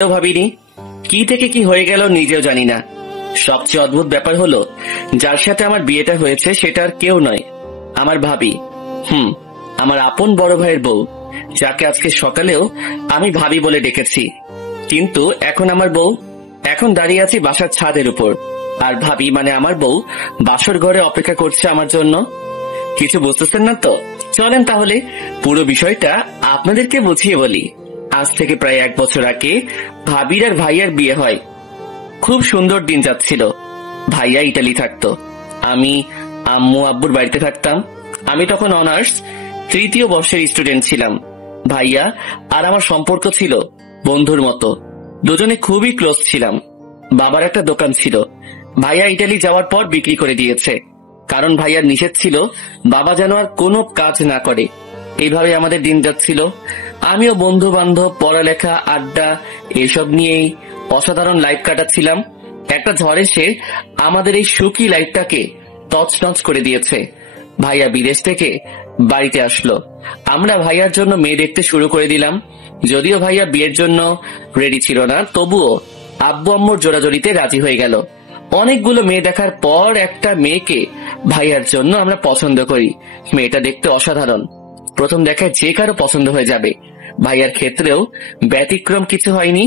ভাবিনি। কি থেকে কি হয়ে গেল নিজেও জানি না। সবচেয়ে অদ্ভুত ব্যাপার হলো, যার সাথে আমার বিয়েটা হয়েছে সেটা আর কেউ নয়, আমার ভাবি। আমার আপন বড় ভাইয়ের বউ, যাকে আজকে সকালেও আমি ভাবি বলে ডেকেছি। কিন্তু এখন আমার বউ, এখন দাঁড়িয়ে আছি বাসার ছাদের উপর, আর ভাবি মানে আমার বউ বাসর ঘরে অপেক্ষা করছে আমার জন্য। কিছু বুঝতেছেন না তো? চলেন তাহলে পুরো বিষয়টা আপনাদেরকে বুঝিয়ে বলি। আজ থেকে প্রায় 1 বছর আগে ভাবির আর ভাইয়ার বিয়ে হয়। খুব সুন্দর দিন যাচ্ছিল। ভাইয়া ইটালি থাকতো, আমি আম্মু আব্বুর বাড়িতে থাকতাম। আমি তখন অনার্স 3য় বর্ষের স্টুডেন্ট ছিলাম। ভাইয়া আর আমার সম্পর্ক ছিল বন্ধুর মতো, দুজনে খুবই ক্লোজ ছিলাম। বাবার একটা দোকান ছিল, ভাইয়া ইটালি যাওয়ার পর বিক্রি করে দিয়েছে, কারণ ভাইয়ার নিষেধ ছিল বাবা যেন আর কোনো কাজ না করে। এইভাবে আমাদের দিন যাচ্ছিল। আমিও বন্ধু বান্ধব, পড়ালেখা, আড্ডা এসব নিয়েই অসাধারণ লাইফ কাটাচ্ছিলাম। একটা ঝড় এসে আমাদের এই সুখী লাইফটাকে তছনছ করে দিয়েছে। ভাইয়া বিদেশ থেকে বাড়িতে আসলো। আমরা ভাইয়ার জন্য মেয়ে দেখতে শুরু করে দিলাম। যদিও ভাইয়া বিয়ের জন্য রেডি ছিল না, তবুও আব্বু আম্মুর জোরাজোরিতে রাজি হয়ে গেল। অনেকগুলো মেয়ে দেখার পর একটা মেয়েকে ভাইয়ার জন্য আমরা পছন্দ করি। মেয়েটা দেখতে অসাধারণ, প্রথম দেখায় যে কারো পছন্দ হয়ে যাবে। ভাইয়ার ক্ষেত্রেও ব্যতিক্রম কিছু হয়নি।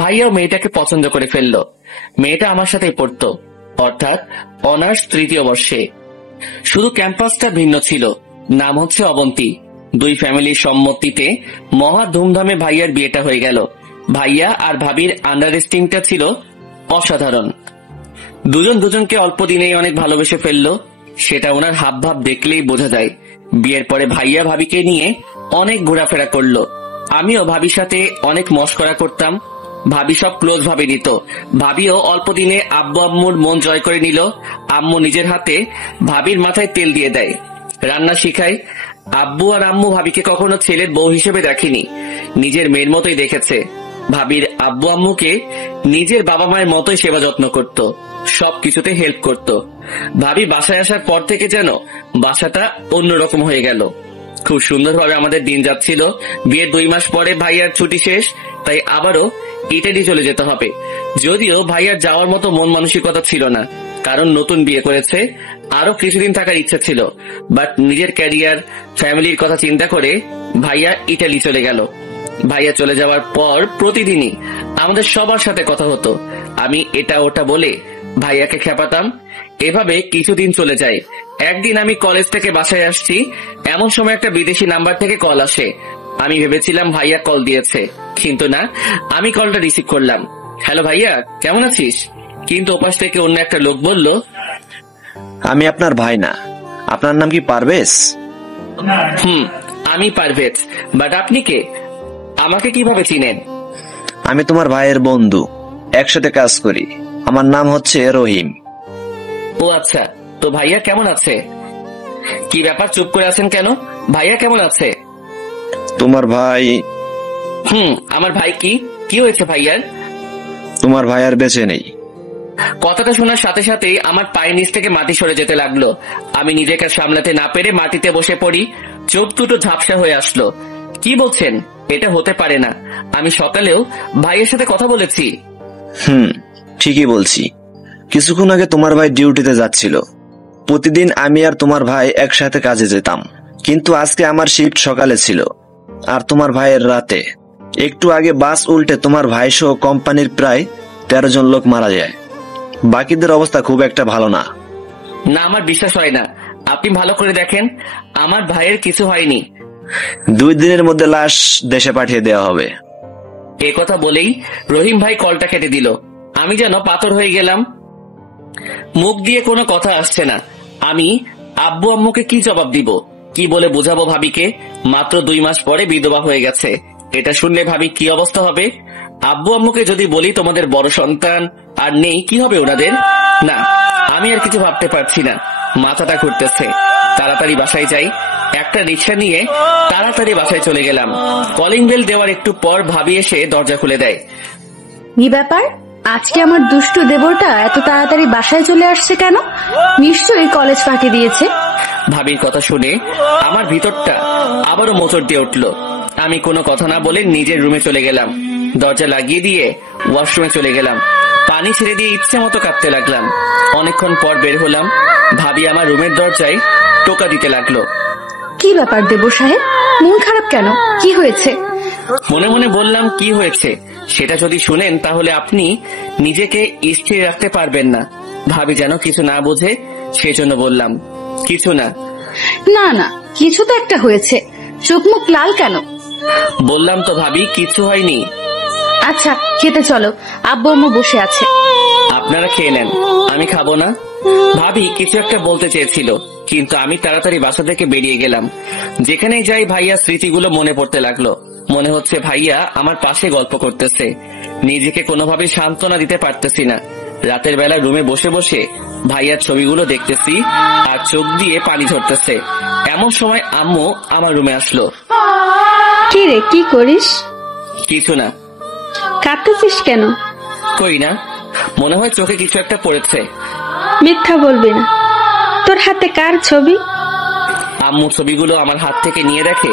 ভাইয়াও মেয়েটাকে পছন্দ করে ফেললো। মেয়েটা আমার সাথেই পড়তো, অর্থাৎ অনার্স 3য় বর্ষে। শুধু ক্যাম্পাসটা ভিন্ন ছিল। নাম হচ্ছে অবন্তী। দুই ফ্যামিলির সম্মতিতে মহা ধুমধামে ভাইয়ার বিয়েটা হয়ে গেল। ভাইয়া আর ভাবির আন্ডারস্ট্যান্ডিংটা ছিল অসাধারণ। দুজন দুজনকে অল্প দিনেই অনেক ভালোবেসে ফেললো, সেটা ওনার হাব ভাব দেখলেই বোঝা যায়। বিয়ের পরে ভাইয়া ভাবিকে নিয়ে অনেক ঘোরাফেরা করলো। আমিও ভাবির সাথে অনেক মশকরা করতাম। ভাবি সব ক্লোজ ভাবে নিত। ভাবিও অল্প দিনে আব্বু আম্মুর মন জয় করে নিল। আম্মু নিজের হাতে ভাবির মাথায় তেল দিয়ে দেয়, রান্না শিখায়। আব্বু আর আম্মু ভাবিকে কখনো ছেলের বউ হিসেবে দেখেনি, নিজের মেয়ের মতোই দেখেছে। ভাবির আব্বু আম্মুকে নিজের বাবা মায়ের মতোই সেবা যত্ন করত, সবকিছুতে হেল্প করত। ভাবি বাসায় আসার পর থেকে যেন বাসাটা অন্যরকম হয়ে গেল। খুব সুন্দরভাবে আমাদের দিন যাচ্ছিল। বিয়ের 2 মাস পরে ভাইয়ার ছুটি শেষ, তাই আবারও ইটালি চলে যেতে হবে। যদিও ভাইয়ার যাওয়ার মতো মন মানসিকতা ছিল না, কারণ নতুন বিয়ে করেছে, আরো কিছুদিন থাকার ইচ্ছা ছিল। বাট নিজের ক্যারিয়ার, ফ্যামিলির কথা চিন্তা করে ভাইয়া ইটালি চলে গেল। ভাইয়া চলে যাওয়ার পর প্রতিদিনই আমাদের সবার সাথে কথা হতো। আমি এটা ওটা বলে ভাইয়াকে খেপাতাম। এভাবে কিছুদিন চলে যায়। একদিন আমি কলেজ থেকে বাসায় আসছি, এমন সময় একটা বিদেশি নাম্বার থেকে কল আসে। আমি ভেবেছিলাম ভাইয়া কল দিয়েছে, কিন্তু না, আমি কলটা রিসিভ করলাম। হ্যালো ভাইয়া, কেমন আছিস? কিন্তু ওপাশ থেকে অন্য একটা লোক বলল, আমি আপনার ভাই না, আপনার নাম কি পারভেজ? আমি পারভেজ। বাট আপনি কে? আমাকে কিভাবে চিনেন? আমি তোমার ভাইয়ের বন্ধু, একসাথে কাজ করি। আমার নাম হচ্ছে রহিম। ও আচ্ছা, তো ভাইয়া কেমন আছে? কি ব্যাপার, চুপ করে আছেন কেন? ভাইয়া কেমন আছে? তোমার ভাই? আমার ভাই কি হয়েছে ভাইয়ার? তোমার ভাই আর বেঁচে নেই। কথাটা শোনার সাথে সাথেই আমার পায়ের নিচ থেকে মাটি সরে যেতে লাগলো। আমি নিজেকে সামলাতে না পেরে মাটিতে বসে পড়ি। চোখ দুটো ঝাপসা হয়ে আসলো। কি বলছেন? এটা হতে পারে না। আমি সকালেও ভাইয়ের সাথে কথা বলেছি। ঠিকই বলছি। কিছুক্ষণ আগে তোমার ভাই ডিউটিতে যাচ্ছিল। প্রতিদিন আমি আর তোমার ভাই একসাথে কাজে যেতাম, কিন্তু আজকে আমার শিফট সকালে ছিল আর তোমার ভাইয়ের রাতে। একটু আগে বাস উল্টে তোমার ভাই সহ কোম্পানির প্রায় 13 জন লোক মারা যায়। বাকিদের অবস্থা খুব একটা ভালো না। না, আমার বিশ্বাস হয় না। আপনি ভালো করে দেখেন, আমার ভাইয়ের কিছু হয়নি। 2 দিনের মধ্যে লাশ দেশে পাঠিয়ে দেওয়া হবে। এ কথা বলেই রহিম ভাই কলটা কেটে দিল। আমি যেন পাথর হয়ে গেলাম। মুখ দিয়ে কোনো কথা আসছে না। আমি আব্বু আম্মুকে কি জবাব দিব? কি বলে বোঝাবো ভাবিকে? মাত্র 2 মাস পরে বিধবা হয়ে গেছে। এটা শুনলে ভাবি কি অবস্থা হবে? আব্বু আম্মুকে যদি বলি তোমাদের বড় সন্তান আর নেই, কি হবে ওনাদের? না, আমি আর কিছু ভাবতে পারছি না, মাথাটা ঘুরতেছে। তাড়াতাড়ি বাসায় যাই। একটা রিক্সা নিয়ে তাড়াতাড়ি বাসায় চলে গেলাম। কলিং বেল দেওয়ার একটু পর ভাবি এসে দরজা খুলে দেয়। কি ব্যাপার, আজকে আমার দুষ্টু দেবরটা এত তাড়াতাড়ি বাসায় চলে আসছে কেন? নিশ্চয়ই কলেজ ফাঁকি দিয়েছে। ভাবির কথা শুনে আমার ভিতরটা আবারও মোচড় দিয়ে উঠলো। আমি কোনো কথা না বলে নিজের রুমে চলে গেলাম। দরজা লাগিয়ে দিয়ে ওয়াশরুমে চলে গেলাম। পানি ছেড়ে দিয়ে ইচ্ছে মতো কাঁদতে লাগলাম। অনেকক্ষণ পর বের হলাম। ভাবি আমার রুমের দরজায় টোকা দিতে লাগলো। কি ব্যাপার দেবর সাহেব, মন খারাপ কেন? কি হয়েছে? মনে মনে বললাম, কি হয়েছে সেটা যদি শুনেন তাহলে আপনি নিজেকে স্থির রাখতে পারবেন না। ভাবি যেন কিছু না বোঝে, সেজন্য বললাম, কিছু না। না না, কিছু তো একটা হয়েছে, চোখ মুখ লাল কেন? বললাম তো ভাবি, কিছু হয়নি। আচ্ছা খেতে চলো, আব্বু আম্মু বসে আছে। আপনারা খেয়ে নেন, আমি খাবো না। ভাবি কিছু একটা বলতে চেয়েছিল, কিন্তু আমি তাড়াতাড়ি বাসা থেকে বেরিয়ে গেলাম। যেখানেই যাই ভাইয়া স্মৃতিগুলো মনে পড়তে লাগলো। মনে হচ্ছে ভাইয়া আমার পাশে গল্প করতেছে। নিজেকে কোনোভাবে সান্ত্বনা দিতে পারতেছি না। রাতের বেলা রুমে বসে বসে ভাইয়ার ছবিগুলো দেখতেছি আর চোখ দিয়ে পানি ঝরতেছে। এমন সময় আম্মু আমার রুমে আসলো। কি রে, কি করিস? কিছু না। কাঁদতেছিস কেন? কই না, মনে হয় চোখে কিছু একটা পড়েছে। মিথ্যা বলবি না। তোর হাতে কার ছবি? আম্মু ছবিগুলো আমার হাত থেকে নিয়ে দেখে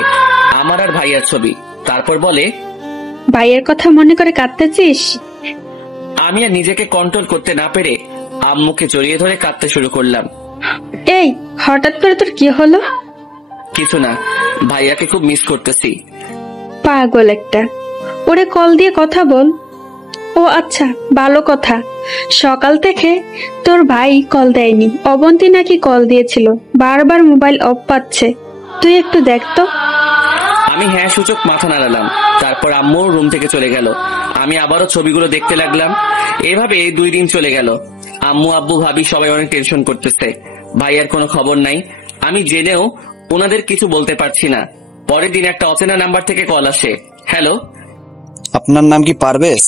আমার আর ভাইয়ার ছবি, তারপর বলে, ভাইয়ের কথা মনে করে কাঁদতেছিস? আমি আর নিজেকে কন্ট্রোল করতে না পেরে আম্মুকে জড়িয়ে ধরে কাঁদতে শুরু করলাম। এই হঠাৎ করে তোর কি হলো? কিছু না, ভাইয়াকে খুব মিস করতেছি। পাগল একটা, ওরে কল দিয়ে কথা বল। ও আচ্ছা, ভালো কথা। সকাল থেকে তোর ভাই কল দেয়নি। অবন্তী নাকি কল দিয়েছিল, বারবার মোবাইল অফ পাচ্ছে। তুই একটু দেখ তো। আমি হ্যাঁ সূচক মাথা নাড়ালাম। তারপর আম্মু রুম থেকে চলে গেল। আমি আবারও ছবিগুলো দেখতে লাগলাম। এভাবে 2 দিন চলে গেল। আম্মু আব্বু ভাবি সবাই অনেক টেনশন করতেছে। ভাইয়ার কোনো খবর নাই। আমি জেনেও ওনাদের কিছু বলতে পারছি না। পরের দিন একটা অচেনা নাম্বার থেকে কল আসে। হ্যালো। আপনার নাম কি পারভেজ?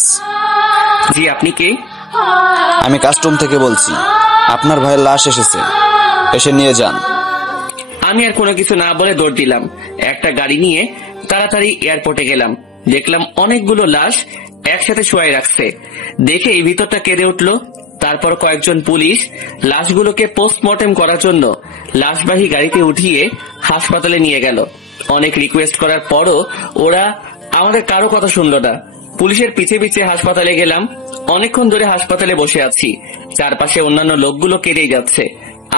জি, আপনি কে? আমি কাস্টম থেকে বলছি। আপনার ভাইয়ের লাশ এসেছে, এসে নিয়ে যান। আমি আর কোনো কিছু না বলে দৌড় দিলাম। একটা গাড়ি নিয়ে তাড়াতাড়ি এয়ারপোর্টে গেলাম। দেখলাম অনেকগুলো লাশ একসাথে শুয়াই রাখছে। দেখে এই ভিতরটা কেঁদে উঠলো। তারপর কয়েকজন পুলিশ লাশগুলোকে পোস্টমর্টেম করার জন্য লাশবাহী গাড়িতে উঠিয়ে হাসপাতালে নিয়ে গেল। অনেক রিকোয়েস্ট করার পরও ওরা আমাদের কারো কথা শুনলো না। পুলিশের পিছে পিছে হাসপাতালে গেলাম। অনেকক্ষণ ধরে হাসপাতালে বসে আছি। চারপাশে অন্যান্য লোকগুলো কেঁদেই যাচ্ছে।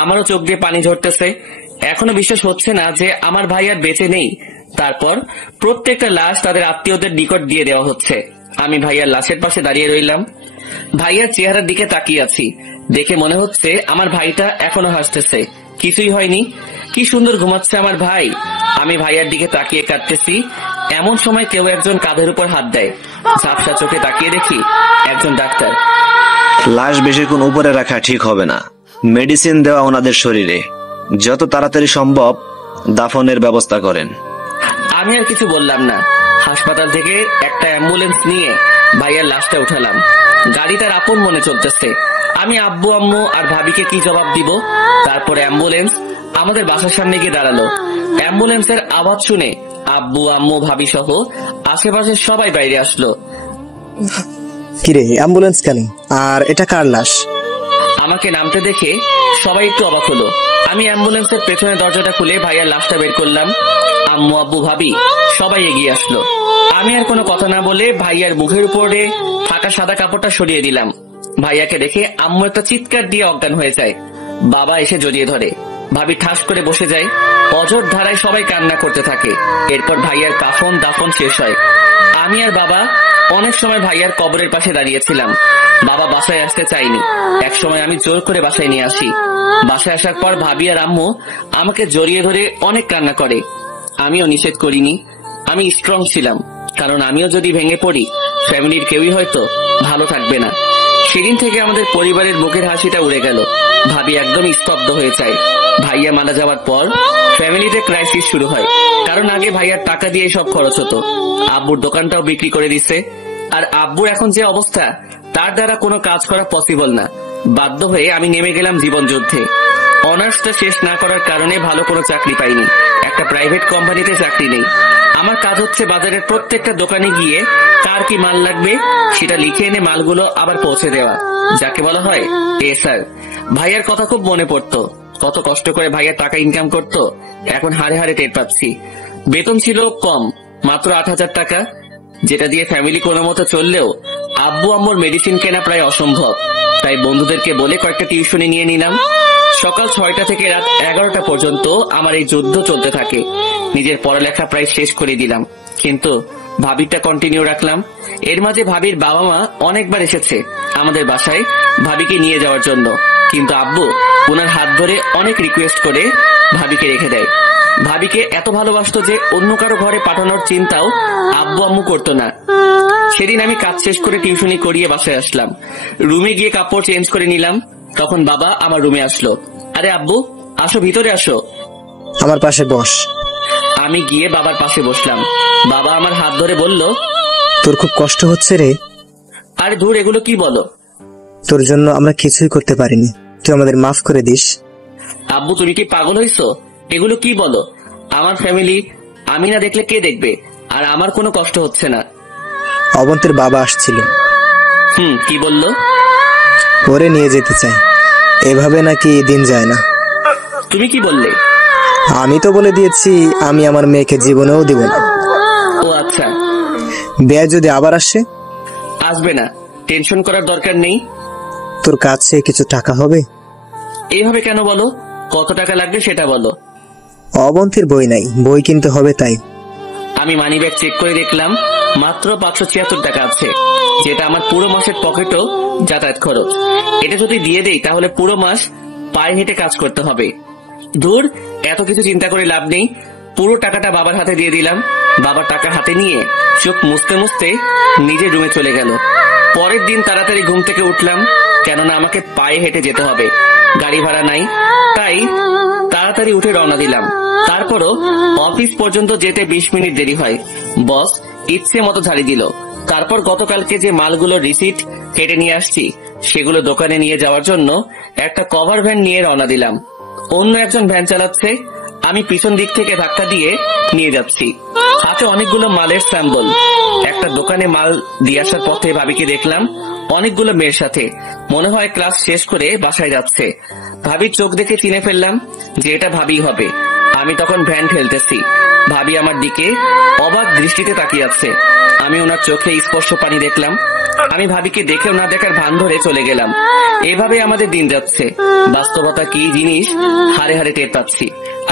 আমারও চোখ দিয়ে পানি ঝরতেছে। এখনো বিশ্বাস হচ্ছে না যে আমার ভাই আর বেঁচে নেই। তারপর প্রত্যেকটা লাশ তাদের আত্মীয়দের নিকট দিয়ে দেওয়া হচ্ছে। আমি ভাইয়ার লাশের পাশে দাঁড়িয়ে রইলাম। ভাইয়ার চেহারার দিকে তাকিয়ে আছি। দেখে মনে হচ্ছে আমার ভাইটা এখনো হাসতেছে। কিছুই হয়নি। কি সুন্দর ঘুমাচ্ছে আমার ভাই। আমি ভাইয়ার দিকে তাকিয়ে কাঁদতেছি। এমন সময় কেউ একজন কাঁধের উপর হাত দেয়। ঝাপসা চোখে তাকিয়ে দেখি একজন ডাক্তার। লাশ বেশিক্ষণ উপরে রাখা ঠিক হবে না। মেডিসিন দেওয়া ওনাদের শরীরে। যত তাড়াতাড়ি সম্ভব দাফনের ব্যবস্থা করেন। আমি আর কিছু বললাম না। হাসপাতাল থেকে একটা অ্যাম্বুলেন্স নিয়ে ভাইয়ার লাশটা উঠালাম। গাড়ি তার আপন মনে চলতেছে। আমি আব্বু আম্মু আর ভাবিকে কি জবাব দিব? তারপরে অ্যাম্বুলেন্স আমাদের বাসার সামনে গিয়ে দাঁড়ালো। অ্যাম্বুলেন্সের আওয়াজ শুনে আব্বু আম্মু ভাবি সহ আশেপাশের সবাই বাইরে আসলো। কিরে, অ্যাম্বুলেন্স কেন? আর এটা কার লাশ? আমাকে নামতে দেখে সবাই একটু অবাক হলো। আমি অ্যাম্বুলেন্সের পেছনের দরজাটা খুলে ভাইয়ার লাশটা বের করলাম। আম্মু আব্বু ভাবি সবাই এগিয়ে আসলো। আমি আর কোনো কথা না বলে ভাইয়ার মুখের উপরে থাকা সাদা কাপড়টা সরিয়ে দিলাম। ভাইয়াকে দেখে আম্মু একটা চিৎকার দিয়ে অজ্ঞান হয়ে যায়। বাবা এসে জড়িয়ে ধরে। ভাবি ঠাস করে বসে যায়। অঝোর ধারায় সবাই কান্না করতে থাকে। এরপর ভাইয়ার কাফন দাফন শেষ হয়। আমি আর বাবা অনেক সময় ভাইয়ার কবরের পাশে দাঁড়িয়েছিলাম। বাবা বাসায় আসতে চাইনি। এক সময় আমি জোর করে বাসায় নিয়ে আসি। বাসায় আসার পর ভাবি আর আম্মু আমাকে জড়িয়ে ধরে অনেক কান্না করে। আমিও নিষেধ করিনি। আমি স্ট্রং ছিলাম, কারণ আমিও যদি ভেঙে পড়ি ফ্যামিলির কেউই হয়তো ভালো থাকবে না। সেদিন থেকে আমাদের পরিবারের মুখের হাসিটা উড়ে গেল। ভাবি একদম স্তব্ধ হয়ে যায়। ভাইয়া মারা যাওয়ার পর ফ্যামিলিতে ক্রাইসিস শুরু হয়, কারণ আগে ভাইয়ার টাকা দিয়ে সব খরচ হতো। আব্বুর দোকানটাও বিক্রি করে দিচ্ছে। আর আব্বুর এখন যে অবস্থা, তার দ্বারা কোনো কাজ করা পসিবল না। বাধ্য হয়ে আমি নেমে গেলাম জীবন যুদ্ধে। অনার্সটা শেষ না করার কারণে ভালো কোনো চাকরি পাইনি। একটা প্রাইভেট কোম্পানিতে চাকরি নেই। আমার কাজ হচ্ছে বাজারের প্রত্যেকটা দোকানে গিয়ে কার কি মাল লাগবে সেটা লিখে এনে মালগুলো আবার পৌঁছে দেওয়া, যাকে বলা হয় স্যার। ভাইয়ার কথা খুব মনে পড়তো। কত কষ্ট করে ভাইয়া টাকা ইনকাম করতো, এখন হারে হারে টের পাচ্ছি। বেতন ছিল কম, মাত্র 8,000 টাকা। যেটা দিয়ে ফ্যামিলি কোনো মতো চললেও আব্বু আম্মুর মেডিসিন কেনা প্রায় অসম্ভব। তাই বন্ধুদেরকে বলে কয়েকটা টিউশনি নিয়ে নিলাম। সকাল 6টা থেকে রাত 11টা পর্যন্ত আমার এই যুদ্ধ চলতে থাকে। নিজের পড়ালেখা প্রায় শেষ করে দিলাম, কিন্তু ভাবিটা কন্টিনিউ রাখলাম। এর মাঝে ভাবির বাবা মা অনেকবার এসেছে আমাদের বাসায় ভাবিকে নিয়ে যাওয়ার জন্য, কিন্তু আব্বু ওনার হাত ধরে অনেক রিকোয়েস্ট করে ভাবিকে রেখে দেয়। ভাবিকে এত ভালোবাসতো যে অন্য কারো ঘরে পাঠানোর চিন্তাও আব্বু আম্মু করতো না। সেদিন আমি কাজ শেষ করে টিউশনি করিয়ে বাসায় আসলাম। রুমে গিয়ে কাপড় চেঞ্জ করে নিলাম। তখন বাবা আমার রুমে আসলো। আরে আব্বু, আসো, ভিতরে আসো। আমার পাশে বস। আমি গিয়ে বাবার পাশে বসলাম। বাবা আমার হাত ধরে বলল, তোর খুব কষ্ট হচ্ছে রে? আরে ধুর, এগুলো কি বলো? তোর জন্য আমরা কিছুই করতে পারিনি, তুই আমাদের মাফ করে দিস। আব্বু, তুমি কি পাগল হইছো? এগুলো কি বলো? আমার ফ্যামিলি আমি না দেখলে কে দেখবে? আর আমার কোনো কষ্ট হচ্ছে না। অবন্তের বাবা আসছিল। কি বললো? ওরে নিয়ে যেতে চাই। এভাবে নাকি দিন যায় না। তুমি কি বললে? আমি তো বলে দিয়েছি আমি আমার মেয়েকে জীবনেও দিব না। ও আচ্ছা। বিয়ে যদি আবার আসে? আসবে না, টেনশন করার দরকার নেই। তোর কাছে কিছু টাকা হবে? এইভাবে কেন বলো? কত টাকা লাগবে সেটা বলো। অবন্তীর বই নাই, বই কিনতে হবে তাই। আমি মানিব্যাগ চেক করে দেখলাম মাত্র 576 টাকা আছে, যেটা আমার পুরো মাসের পকেটও যাতায়াত খরচ। এটা যদি দিয়ে দেই তাহলে পুরো মাস পায়ে হেঁটে কাজ করতে হবে। দূর, এত কিছু চিন্তা করে লাভ নেই। পুরো টাকাটা বাবার হাতে দিয়ে দিলাম। বাবার টাকা হাতে নিয়ে চোখ মুছতে মুছতে নিজের রুমে চলে গেল। পরের দিন তাড়াতাড়ি ঘুম থেকে উঠলাম, কেননা আমাকে পায়ে হেঁটে যেতে হবে, গাড়ি ভাড়া নাই। তাই তাড়াতাড়ি উঠে রওনা দিলাম। তারপরও অফিস পর্যন্ত যেতে 20 মিনিট দেরি হয়। বস ইচ্ছে মতো ঝাড়ি দিল। তারপর গতকালকে যে মালগুলোর রিসিট কেটে নিয়ে আসছি সেগুলো দোকানে নিয়ে যাওয়ার জন্য একটা কভার ভ্যান নিয়ে রওনা দিলাম। অন্য একজন ভ্যান চালাচ্ছে, আমি পিছন দিক থেকে ধাক্কা দিয়ে নিয়ে যাচ্ছি। হাতে অনেকগুলো মালের স্যাম্পল। একটা দোকানে মাল দিয়ে আসার পথে ভাবিকে দেখলাম অনেকগুলো মেয়ের সাথে। মনে হয় ক্লাস শেষ করে বাসায় যাচ্ছে। ভাবির চোখ দেখে চিনে ফেললাম যে এটা ভাবি হবে। আমি তখন ভ্যান ঠেলতেছি। ভাবি আমার দিকে অবাক দৃষ্টিতে তাকিয়ে আছে। আমি ওনার চোখে স্পর্শ পানি দেখলাম। আমি ভাবিকে দেখেও না দেখার ভান ধরে চলে গেলাম। এভাবে আমাদের দিন যাচ্ছে। বাস্তবতা কি জিনিস হারে হারে টের পাচ্ছি।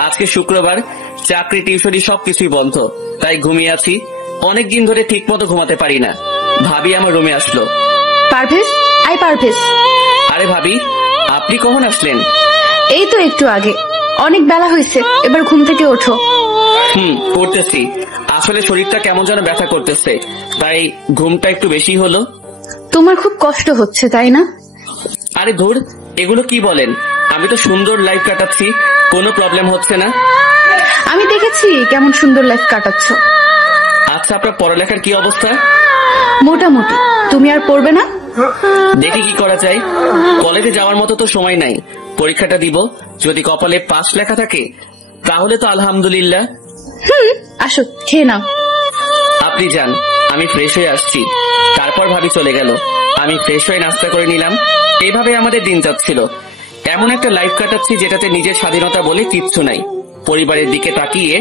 আজকে শুক্রবার, চাকরি টিউশনি সবকিছুই বন্ধ, তাই ঘুমিয়ে আছি। অনেকদিন ধরে ঠিক মতো ঘুমাতে পারি না। ভাবি আমার রুমে আসলো। পারভেজ, আই পারভেজ। আরে ভাবি, আপনি কখন আসলেন? এই তো একটু আগে। অনেক বেলা হয়েছে, এবার ঘুম থেকে ওঠো। করতেছি। আসলে শরীরটা কেমন যেন ব্যথা করতেছে, তাই ঘুমটা একটু বেশি হলো। তোমার খুব কষ্ট হচ্ছে তাই না? আরে ধুর, এগুলো কি বলেন? আমি তো সুন্দর লাইফ কাটাচ্ছি, কোনো প্রবলেম হচ্ছে না। আমি দেখেছি কেমন সুন্দর লাইফ কাটাচ্ছ। আচ্ছা, আপনার পড়ালেখার কি অবস্থা? মোটামুটি। তুমি আর পড়বে না? দেখি কি করা যায়। কলেজে যাওয়ার মতো তো সময় নাই। পরীক্ষাটা দিব, যদি কপালে পাস লেখা থাকে তাহলে তো আলহামদুলিল্লাহ। আসো, খেয়ে নাও। আপনি যান, আমি ফ্রেশ হয়ে আসছি। তারপর ভাবি চলে গেল। আমি ফ্রেশ হয়ে নাস্তা করে নিলাম। এইভাবে আমাদের দিন যাচ্ছিল। এমন একটা লাইফ কাটাচ্ছি যেটাতে নিজের স্বাধীনতা বলে কিচ্ছু নাই। পরিবারের দিকে তাকিয়ে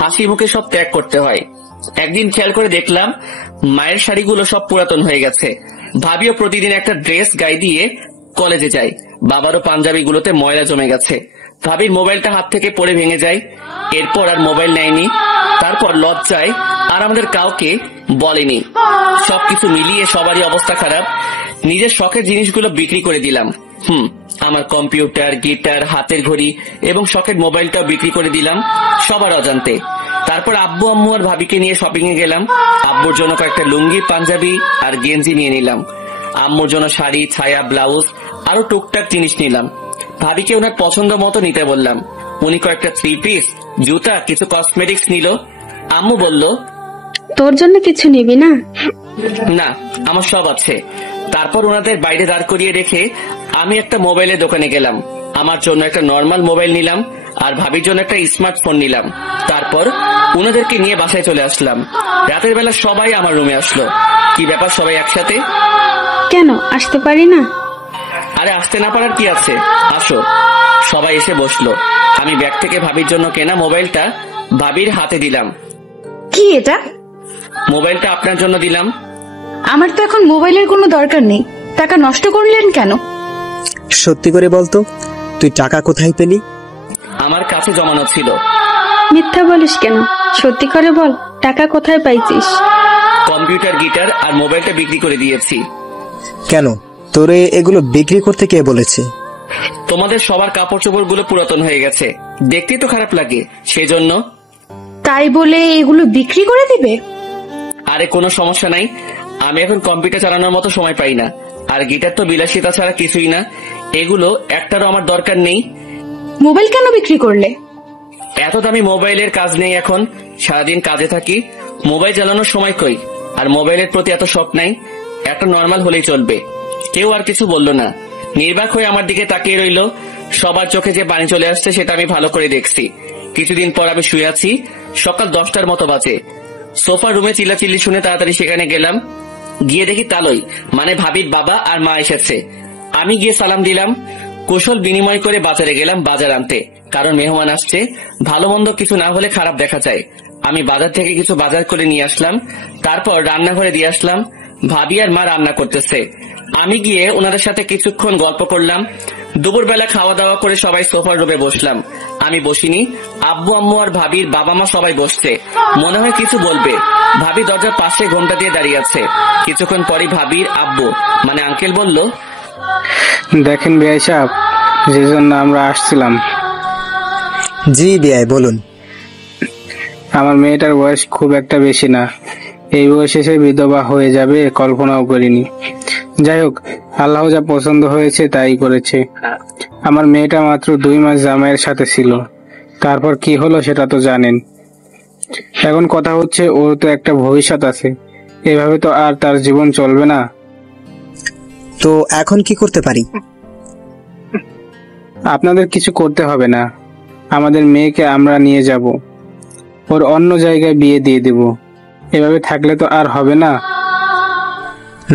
হাসি মুখে সব ত্যাগ করতে হয়। একদিন খেয়াল করে দেখলাম মায়ের শাড়িগুলো সব পুরাতন হয়ে গেছে। ভাবিও প্রতিদিন একটা ড্রেস গায়ে দিয়ে কলেজে যায়। বাবারও পাঞ্জাবিগুলোতে ময়লা জমে গেছে। ভাবির মোবাইলটা হাত থেকে পড়ে ভেঙে যায়। এরপর আর মোবাইল নেয়নি। তারপর লজ্জায় আর আমাদের কাউকে বলেনি। সবকিছু মিলিয়ে সবারই অবস্থা খারাপ। নিজের শখের জিনিসগুলো বিক্রি করে দিলাম। আমার কম্পিউটার, গিটার, হাতের ঘড়ি এবং শখের মোবাইলটাও বিক্রি করে দিলাম সবার অজান্তে। তারপর আব্বু আম্মু আর ভাবিকে নিয়ে শপিং এ গেলাম। আব্বুর জন্য কয়েকটা লুঙ্গি, পাঞ্জাবি আর গেঞ্জি নিয়ে নিলাম। আম্মুর জন্য শাড়ি, ছায়া, ব্লাউজ আরো টুকটাক জিনিস নিলাম। ভাবিকে ওনার পছন্দ মতো নিতে বললাম। উনি কয়েকটা 3 পিস, জুতা, কিছু কসমেটিক্স নিল। আম্মু বলল, তোর জন্য কিছু নিবি না? না, আমার সব আছে। তারপর ওনাদের বাইরে দাঁড় করিয়ে রেখে আমি একটা মোবাইলের দোকানে গেলাম। আমার জন্য একটা নর্মাল মোবাইল নিলাম আর ভাবির জন্য একটা স্মার্টফোন নিলাম। তারপর ওনাদেরকে নিয়ে বাসায় চলে আসলাম। রাতের বেলা সবাই আমার রুমে আসলো। কি ব্যাপার, সবাই একসাথে? কেন আসতে পারি না? আরে আসতে না পারার কি আছে, আসো। সবাই এসে বসলো। আমি ব্যাগ থেকে ভাবির জন্য কেনা মোবাইলটা ভাবির হাতে দিলাম। কি এটা? মোবাইলটা আপনার জন্য দিলাম। আমার তো এখন মোবাইলের কোনো দরকার নেই। টাকা নষ্ট করলেন কেন? সত্যি করে বলতো, তুই টাকা কোথায় পেলি? আমার কাছে জমানো ছিল। মিথ্যা বলিস কেন? সত্যি করে বল, টাকা কোথায় পাইছিস? কম্পিউটার, গিটার আর মোবাইলটা বিক্রি করে দিয়েছি। কেন, তোরে এগুলো বিক্রি করতে কে বলেছে? তোমাদের সবার কাপড় চোপড় গুলো পুরাতন হয়ে গেছে, দেখতেই তো খারাপ লাগে, সেজন্য। তাই বলে এগুলো বিক্রি করে দিবে? আরে কোনো সমস্যা নাই, আমি এখন কম্পিউটার চালানোর মতো সময় পাই না, আর গিটার তো বিলাসিতা ছাড়া কিছুই না, এগুলো একটারও আমার দরকার নেই। মোবাইল কেন বিক্রি করলে? এত দামি মোবাইলের কাজ নেই এখন, সারাদিন কাজে থাকি, মোবাইল চালানোর সময় কই, আর মোবাইলের প্রতি এত শখ নাই, একটা নর্মাল হলেই চলবে। কেউ আর কিছু বললো না, নির্বাক হয়ে আমার দিকে তাকিয়ে রইলো। সবার চোখে যে পানি চলে আসছে সেটা আমি ভালো করে দেখছি। কিছুদিন পর আমি শুয়ে আছি, সকাল 10টার মতো বাজে। সোফার রুমে চিল্লাচিল্লি শুনে তাড়াতাড়ি সেখানে গেলাম, গিয়ে দেখি তালই মানে ভাবির বাবা আর মা এসেছে। আমি গিয়ে সালাম দিলাম, কুশল বিনিময় করে বাজারে গেলাম বাজার আনতে, কারণ মেহমান আসছে, ভালো মন্দ কিছু না হলে খারাপ দেখা যায়। আমি বাজার থেকে কিছু বাজার করে নিয়ে আসলাম, তারপর রান্নাঘরে দিয়ে আসলাম। ভাবি আর মা রান্না করতেছে, আমি গিয়ে ওনাদের সাথে কিছুক্ষণ গল্প করলাম। দুপুরবেলা খাওয়া দাওয়া করে সবাই সোফার রুমে বসলাম। আমি বসিনি, আব্বু আম্মু আর ভাবির বাবা মা সবাই বসছে, মনে হয় কিছু বলবে। ভাবি দরজার পাশে ঘোমটা দিয়ে দাঁড়িয়ে আছে। কিছুক্ষণ পরই ভাবির আব্বু মানে আঙ্কেল বলল, দেখেন বিআই সাহেব, যে জন্য আমরা আসছিলাম। জি বিআই, বলুন। আমার মেয়েটার বয়স খুব একটা বেশি না, এই বয়সে সে বিধবা হয়ে যাবে কল্পনাও করিনি। যাই হোক, আল্লাহ যা পছন্দ হয়েছে তাই করেছে। আমার মেয়েটা মাত্র 2 মাস জামাইয়ের সাথে ছিল, তারপর কি হলো সেটা তো জানেন। এখন কথা হচ্ছে, ওর তো একটা ভবিষ্যৎ আছে, এভাবে তো আর তার জীবন চলবে না। তো এখন কি করতে পারি? আপনাদের কিছু করতে হবে না, আমাদের মেয়েকে আমরা নিয়ে যাব, ওর অন্য জায়গায় বিয়ে দিয়ে দেব। এভাবে থাকলে তো আর হবে না।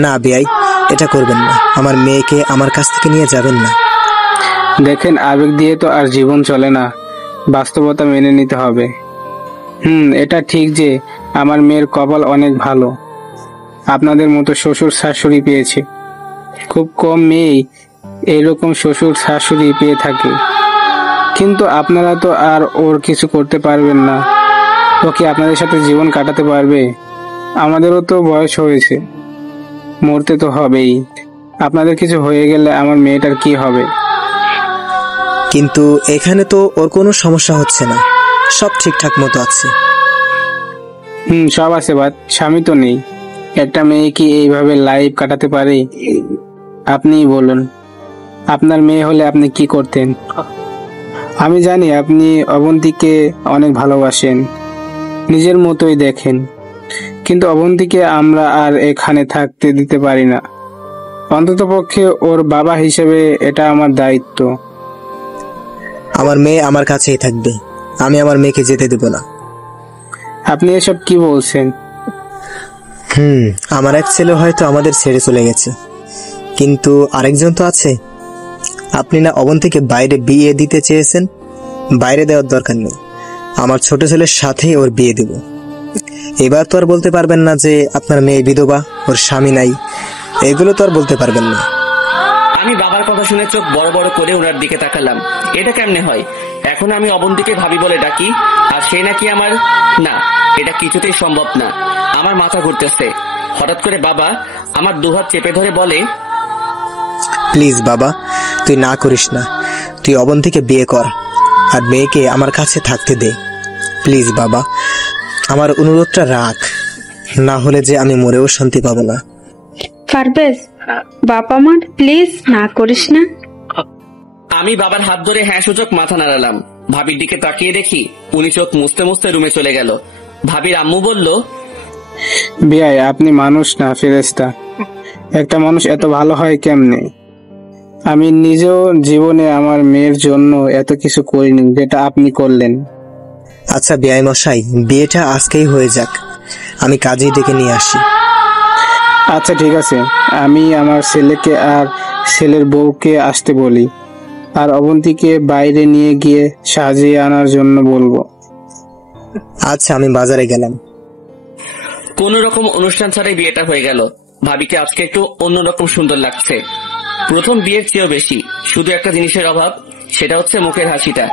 না বিআই, এটা করবেন না। আমার মেয়েকে আমার কাছ থেকে নিয়ে যাবেন না। দেখেন, আবেগ দিয়ে তো আর জীবন চলে না, বাস্তবতা মেনে নিতে হবে। এটা ঠিক যে আমার মেয়ের কপাল অনেক ভালো, আপনাদের মতো শ্বশুর শাশুড়ি পেয়েছে। খুব কম মেয়েই এরকম শ্বশুর শাশুড়ি পেয়ে থাকে। কিন্তু আপনারা তো আর ওর কিছু করতে পারবেন না। ও কি আপনাদের সাথে জীবন কাটাতে পারবে? আমাদেরও তো বয়স হয়েছে, মরতে তো হবেই। আপনাদের কিছু হয়ে গেলে আমার মেয়েটার কি হবে? কিন্তু এখানে তো ওর কোনো সমস্যা হচ্ছে না, সব ঠিকঠাক মতো আছে। সব আছে, বাট স্বামী তো নেই। একটা মেয়ে কি এইভাবে লাইফ কাটাতে পারে? আপনিই বলুন, আপনার মেয়ে হলে আপনি কি করতেন? আমি জানি আপনি অবন্তীকে অনেক ভালোবাসেন, নিজের মতোই দেখেন, কিন্তু অবন্তীকে আমরা আর এখানে থাকতে দিতে পারি না। অন্ততপক্ষে ওর বাবা হিসেবে এটা আমার দায়িত্ব। আমার মেয়ে আমার কাছেই থাকবে, আমি আমার মেয়েকে যেতে দেব না। আপনি এসব কি বলছেন? আমার এক ছেলে হয়তো আমাদের ছেড়ে চলে গেছে, কিন্তু আরেকজন তো আছে। আপনি না অবন্তীকে বাইরে বিয়ে দিতে চেয়েছেন? বাইরে দেওয়ার দরকার নেই, আমার ছোট ছেলের সাথেই ওর বিয়ে দেব। এবার তো আর বলতে পারবেন না যে আপনার মেয়ে বিধবা, ওর স্বামী নাই, এগুলো তো আর বলতে পারবেন না। আমি বাবার কথা শুনে চোখ বড় বড় করে ওনার দিকে তাকালাম। এটা কেমনে হয়? এখন আমি অবন্তীকে ভাবি বলে ডাকি, আর সে নাকি আমার না, এটা কিছুতেই সম্ভব না। আমার মাথা ঘুরতেছে। হঠাৎ করে বাবা আমার দুহাত চেপে ধরে বলে, প্লিজ বাবা, তুই না করিস না, তুই অবন্তীকে বিয়ে কর আর মেয়েকে আমার কাছে থাকতে দে। প্লিজ বাবা, আমার অনুরোধটা রাখ, না হলে যে আমি মরেও শান্তি পাবো না। পারবেজ, বাবা আমার প্লিজ না করিস না। আমি বাবার হাত ধরে হ্যাঁ সূচক মাথা নাড়ালাম। ভাবির দিকে তাকিয়ে দেখি উনি চোখ মুছতে মুছতে রুমে চলে গেল। ভাবির আম্মু বলল, বিয়াই, আপনি মানুষ না ফেরেশতা। একটা মানুষ এত ভালো হয় কেমনে? আমি নিজেও জীবনে আমার মেয়ের জন্য এত কিছু করিনি যেটা আপনি করলেন। আচ্ছা বিআই মশাই, বিয়েটা আজকেই হয়ে যাক, আমি কাজেই ডেকে নিয়ে আসি। আচ্ছা ঠিক আছে, আমি আমার ছেলেকে আর ছেলের বউকে আসতে বলি, আর অবন্তীকে বাইরে নিয়ে গিয়ে সাজিয়ে আনার জন্য বলবো। আচ্ছা, আমি বাজারে গেলাম। কোন রকম অনুষ্ঠান ছাড়াই বিয়েটা হয়ে গেল। ভাবিকে আজকে একটু অন্যরকম সুন্দর লাগছে। প্রথম বিয়ের চেয়েও বেশি। শুধু একটা জিনিসের অভাব, সেটা হচ্ছে মুখের হাসিটা।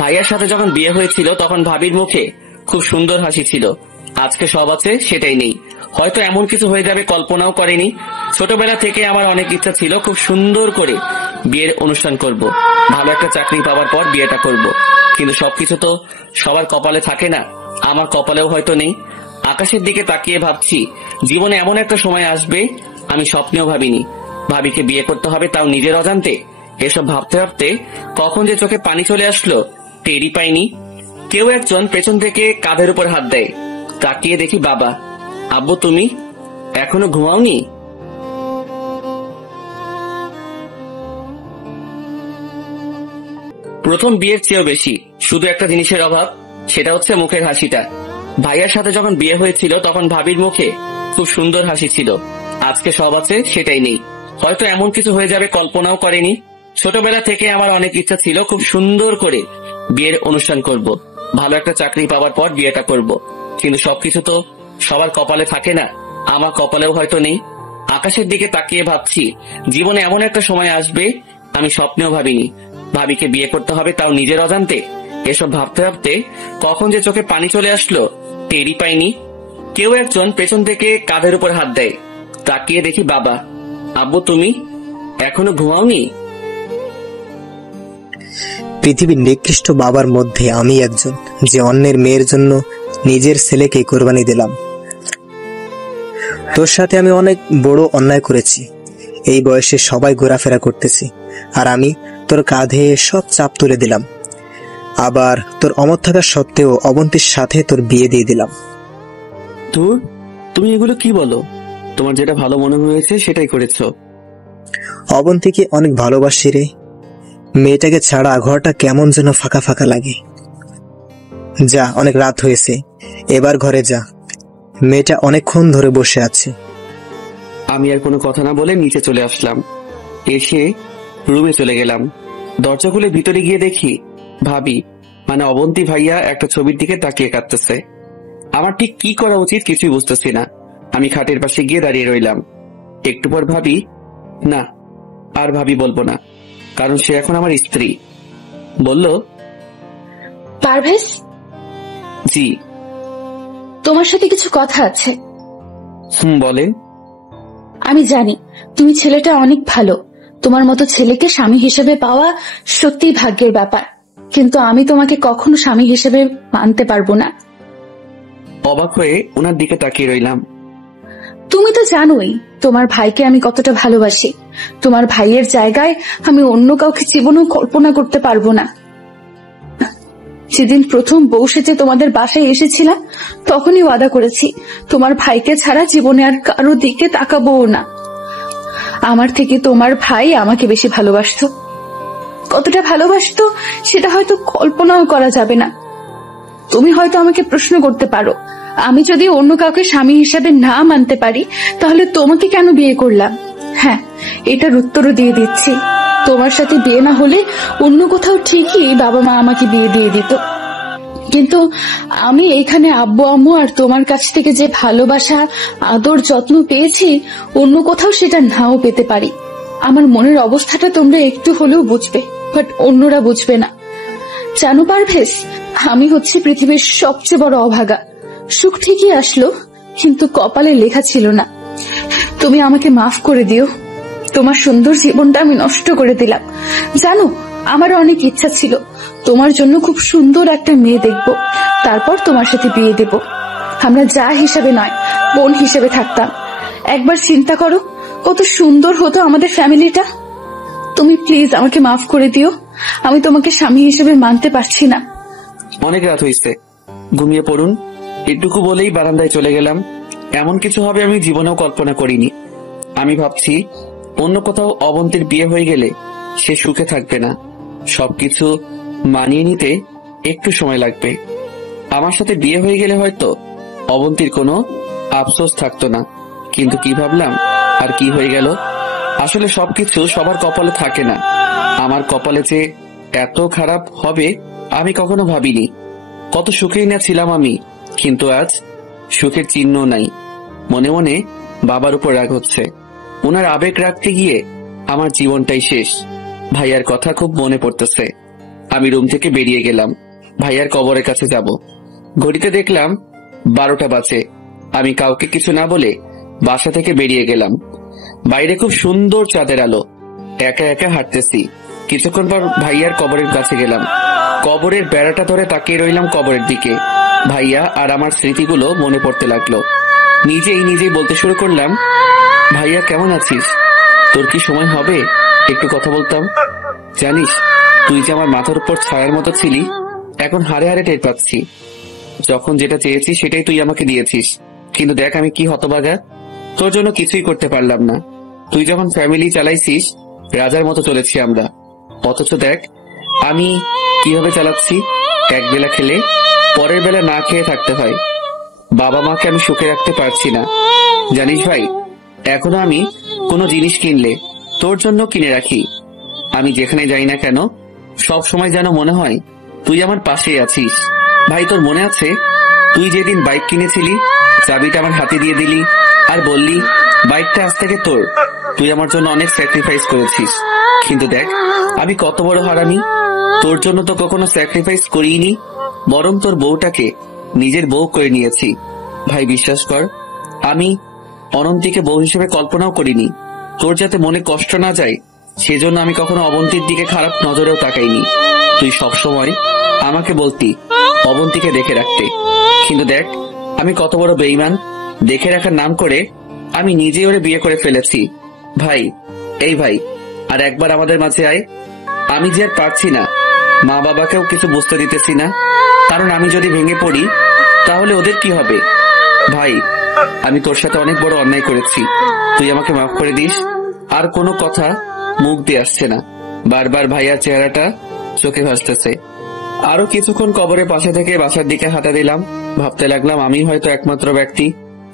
ভাইয়ার সাথে যখন বিয়ে হয়েছিল তখন ভাবির মুখে খুব সুন্দর হাসি ছিল। আজকে সব আছে, সেটাই নেই। হয়তো এমন কিছু হয়ে যাবে কল্পনাও করেনি। ছোটবেলা থেকে আমার অনেক ইচ্ছা ছিল খুব সুন্দর করে বিয়ের অনুষ্ঠান করব, ভালো একটা চাকরি পাওয়ার পর বিয়েটা করব। কিন্তু সবকিছু তো সবার কপালে থাকে না, আমার কপালেও হয়তো নেই। আকাশের দিকে তাকিয়ে ভাবছি জীবনে এমন একটা সময় আসবে আমি স্বপ্নেও ভাবিনি। ভাবিকে বিয়ে করতে হবে, তাও নিজের অজান্তে। এসব ভাবতে ভাবতে কখন যে চোখে পানি চলে আসলো টেরই পাইনি। কেউ একজন পেছন থেকে কাঁধের উপর হাত দেয়। তাকিয়ে দেখি বাবা। আব্বু তুমি এখনো ঘুমাওনি? প্রথম বিয়ের চেয়েও বেশি। শুধু একটা জিনিসের অভাব, সেটা হচ্ছে মুখের হাসিটা। ভাইয়ার সাথে যখন বিয়ে হয়েছিল তখন ভাবির মুখে খুব সুন্দর হাসি ছিল। আজকে সব আছে, সেটাই নেই। হয়তো এমন কিছু হয়ে যাবে কল্পনাও করেনি। ছোটবেলা থেকে আমার অনেক ইচ্ছা ছিল খুব সুন্দর করে বিয়ের অনুষ্ঠান করব, ভালো একটা চাকরি পাওয়ার পর বিয়েটা করব। কিন্তু সবকিছু তো সবার কপালে থাকে না, আমার কপালেও হয়তো নেই। আকাশের দিকে তাকিয়ে ভাবছি জীবনে এমন একটা সময় আসবে আমি স্বপ্নেও ভাবিনি। ভাবিকে বিয়ে করতে হবে, তাও নিজের অজান্তে। এসব ভাবতে ভাবতে কখন যে চোখে পানি চলে আসলো টেরই পাইনি। কেউ একজন পেছন থেকে কাঁধের উপর হাত দেয়। তাকিয়ে দেখি বাবা। আব্বু তুমি এখনো ঘুমাওনি? পৃথিবীর নিকৃষ্ট বাবার মধ্যে আমি একজন, যে অন্যের মেয়ের জন্য নিজের ছেলেকে কোরবানি দিলাম। তোর সাথে আমি অনেক বড় অন্যায় করেছি। এই বয়সে সবাই ঘোরাফেরা করতেছি, আর আমি তোর কাঁধে সব চাপ তুলে দিলাম। আবার তোর অমত থাকা সত্ত্বেও অবন্তীর সাথে তোর বিয়ে দিয়ে দিলাম। ধুর, তুমি এগুলো কি বলো? তোমার যেটা ভালো মনে হয়েছে সেটাই করেছো। অবন্তীকে অনেক ভালোবাসি রে। মেয়েটাকে ছাড়া ঘরটা কেমন যেন ফাঁকা ফাঁকা লাগে। যা, অনেক রাত হয়েছে, এবার ঘরে যা। মেয়েটা অনেকক্ষণ ধরে বসে আছে। আমি আর কোনো কথা না বলে নিচে চলে আসলাম। এসে রুমে চলে গেলাম। দরজা খুলে ভিতরে গিয়ে দেখি ভাবি মানে অবন্তী ভাইয়া একটা ছবির দিকে তাকিয়ে কাঁদতেছে। আমার ঠিক কি করা উচিত কিছুই বুঝতেছি না। আমি খাটের পাশে গিয়ে দাঁড়িয়ে রইলাম। একটু পর ভাবি, না আর ভাবি বলবো না, কারণ সে এখন আমার স্ত্রী। বলল, পারভেজ, জি। তোমার সাথে কিছু কথা আছে। বলেন। আমি জানি তুমি ছেলেটা অনেক ভালো। তোমার মতো ছেলেকে স্বামী হিসেবে পাওয়া সত্যিই ভাগ্যের ব্যাপার, কিন্তু আমি তোমাকে কখনো স্বামী হিসেবে মানতে পারবো না। অবাক হয়ে ওনার দিকে তাকিয়ে রইলাম। তুমি তো জানোই তোমার ভাইকে আমি কতটা ভালোবাসি। তোমার ভাইয়ের জায়গায় আমি অন্য কাউকে জীবনেও কল্পনা করতে পারবো না। যেদিন প্রথম বউ সেজে তোমাদের বাসায় এসেছিলাম তখনই ওয়াদা করেছি তোমার ভাইকে ছাড়া জীবনে আর কারো দিকে তাকাবো না। আমার থেকে তোমার ভাই আমাকে বেশি ভালোবাসতো। কতটা ভালোবাসতো সেটা হয়তো কল্পনাও করা যাবে না। তুমি হয়তো আমাকে প্রশ্ন করতে পারো, আমি যদি অন্য কাউকে স্বামী হিসেবে না মানতে পারি তাহলে তোমাকে কেন বিয়ে করলাম? হ্যাঁ, এটার উত্তরও দিয়ে দিচ্ছি। তোমার সাথে বিয়ে না হলে অন্য কোথাও ঠিকই বাবা মা আমাকে বিয়ে দিয়ে দিত, কিন্তু আমি এখানে আব্বু আম্মু আর তোমার কাছ থেকে যে ভালোবাসা আদর যত্ন পেয়েছি অন্য কোথাও সেটা নাও পেতে পারি। আমার মনের অবস্থাটা তোমরা একটু হলেও বুঝবে, বাট অন্যরা বুঝবে না। জানো পারভেজ, আমি হচ্ছে পৃথিবীর সবচেয়ে বড় অভাগা। সুখ ঠিকই আসলো, কিন্তু কপালে লেখা ছিল না। তুমি আমাকে মাফ করে দিও। তোমার সুন্দর জীবনটা আমি নষ্ট করে দিলাম। জানো, আমার অনেক ইচ্ছা ছিল তোমার জন্য খুব সুন্দর একটা মেয়ে দেখব, তারপর তোমার সাথে বিয়ে দেব। আমরা যা হিসেবে নয় বোন হিসেবে থাকতাম। একবার চিন্তা করো কত সুন্দর হতো আমাদের ফ্যামিলিটা। তুমি প্লিজ আমাকে মাফ করে দিও। আমি তোমাকে স্বামী হিসেবে মানতে পারছি না। অনেক রাত হয়েছে, ঘুমিয়ে পড়ুন। এটুকু বলেই বারান্দায় চলে গেলাম। এমন কিছু হবে আমি জীবনেও কল্পনা করিনি। আমি ভাবছি অন্য কোথাও অবন্তীর বিয়ে হয়ে গেলে সে সুখে থাকবে না। সবকিছু মানিয়ে নিতে একটু সময় লাগবে। আমার সাথে বিয়ে হয়ে গেলে হয়তো অবন্তীর কোনো আফসোস থাকতো না। কিন্তু কি ভাবলাম আর কি হয়ে গেল। আসলে সবকিছু সবার কপালে থাকে না। আমার কপালে যে এত খারাপ হবে আমি কখনো ভাবিনি। কত সুখেই না ছিলাম আমি, কিন্তু আজ সুখের চিহ্ন নাই। মনে মনে বাবার উপর রাগ হচ্ছে। ওনার আবেগ রাখতে গিয়ে আমার জীবনটাই শেষ। ভাইয়ার কথা খুব মনে পড়তেছে। আমি রুম থেকে বেরিয়ে গেলাম, ভাইয়ার কবরের কাছে যাব। ঘড়িতে দেখলাম 12টা বাজে। আমি কাউকে কিছু না বলে বাসা থেকে বেরিয়ে গেলাম। বাইরে খুব সুন্দর চাঁদের আলো। একা একা হাঁটতেছি। কিছুক্ষণ পর ভাইয়ার কবরের কাছে গেলাম। কবরের বেড়াটা ধরে তাকিয়ে রইলাম কবরের দিকে। ভাইয়া আর আমার স্মৃতিগুলো মনে পড়তে লাগলো। নিজেই বলতে শুরু করলাম, ভাইয়া কেমন আছিস? তোর কি সময় হবে একটু কথা বলতাম? জানিস, তুই যে আমার মাথার উপর ছায়ার মতো ছিলি, এখন হাড়ে হাড়ে টের পাচ্ছি। যখন যেটা চেয়েছি সেটাই তুই আমাকে দিয়েছিস, কিন্তু দেখ আমি কি হতভাগা। তোর জন্য কিছুই করতে পারলাম না। তুই যখন ফ্যামিলি চালাইছিস, রাজার মতো চলেছি আমরা। অথচ দেখ আমি কিভাবে চালাচ্ছি। এক বেলা খেলে পরের বেলা না খেয়ে থাকতে হয়। বাবা মাকে আমি সুখে রাখতে পারছি না। জানিস ভাই, এখনো আমি কোনো জিনিস কিনলে তোর জন্য কিনে রাখি। আমি যেখানে যাই না কেন, সব সময় যেন মনে হয় তুই আমার পাশেই আছিস। ভাই, তোর মনে আছে তুই যেদিন বাইক কিনেছিলি, চাবিটা আমার হাতে দিয়ে দিলি আর বললি বাইকটা আজ থেকে তোর। তুই আমার জন্য অনেক স্যাক্রিফাইস করেছিস, কিন্তু দেখ আমি কত বড় হারামি। তোর জন্য তো কখনো স্যাক্রিফাইস করিনি, বরং তোর বউটাকে নিজের বউ করে নিয়েছি। ভাই বিশ্বাস কর, আমি অনন্তীকে বউ হিসেবে কল্পনাও করিনি। তোর যাতে মনে কষ্ট না যায় সেজন্য আমি কখনো অবন্তীর দিকে খারাপ নজরেও তাকাইনি। তুই সবসময় আমাকে বলতি অবন্তীকে দেখে রাখতে, কিন্তু দেখ আমি কত বড় বেঈমান। দেখে রাখার নাম করে আমি নিজেই ওরে বিয়ে করে ফেলেছি। ভাই, এই ভাই, আর একবার আমাদের মাঝে আয়। আমি যে আর পারছি না, মা বাবাকেও কিছু বুঝতে দিতেছি না, কারণ আমি যদি ভেঙে পড়ি তাহলে ওদের কি হবে। ভাই, আমি তোর সাথে অনেক বড় অন্যায় করেছি, তুই আমাকে মাফ করে দিস। আর কোনো কথা মুখ দিয়ে আসছে না, বারবার ভাইয়ার চেহারাটা চোখে ভাসতেছে। আরো কিছুক্ষণ কবরের পাশে থেকে বাসার দিকে হাঁটা দিলাম। ভাবতে লাগলাম আমি হয়তো একমাত্র ব্যক্তি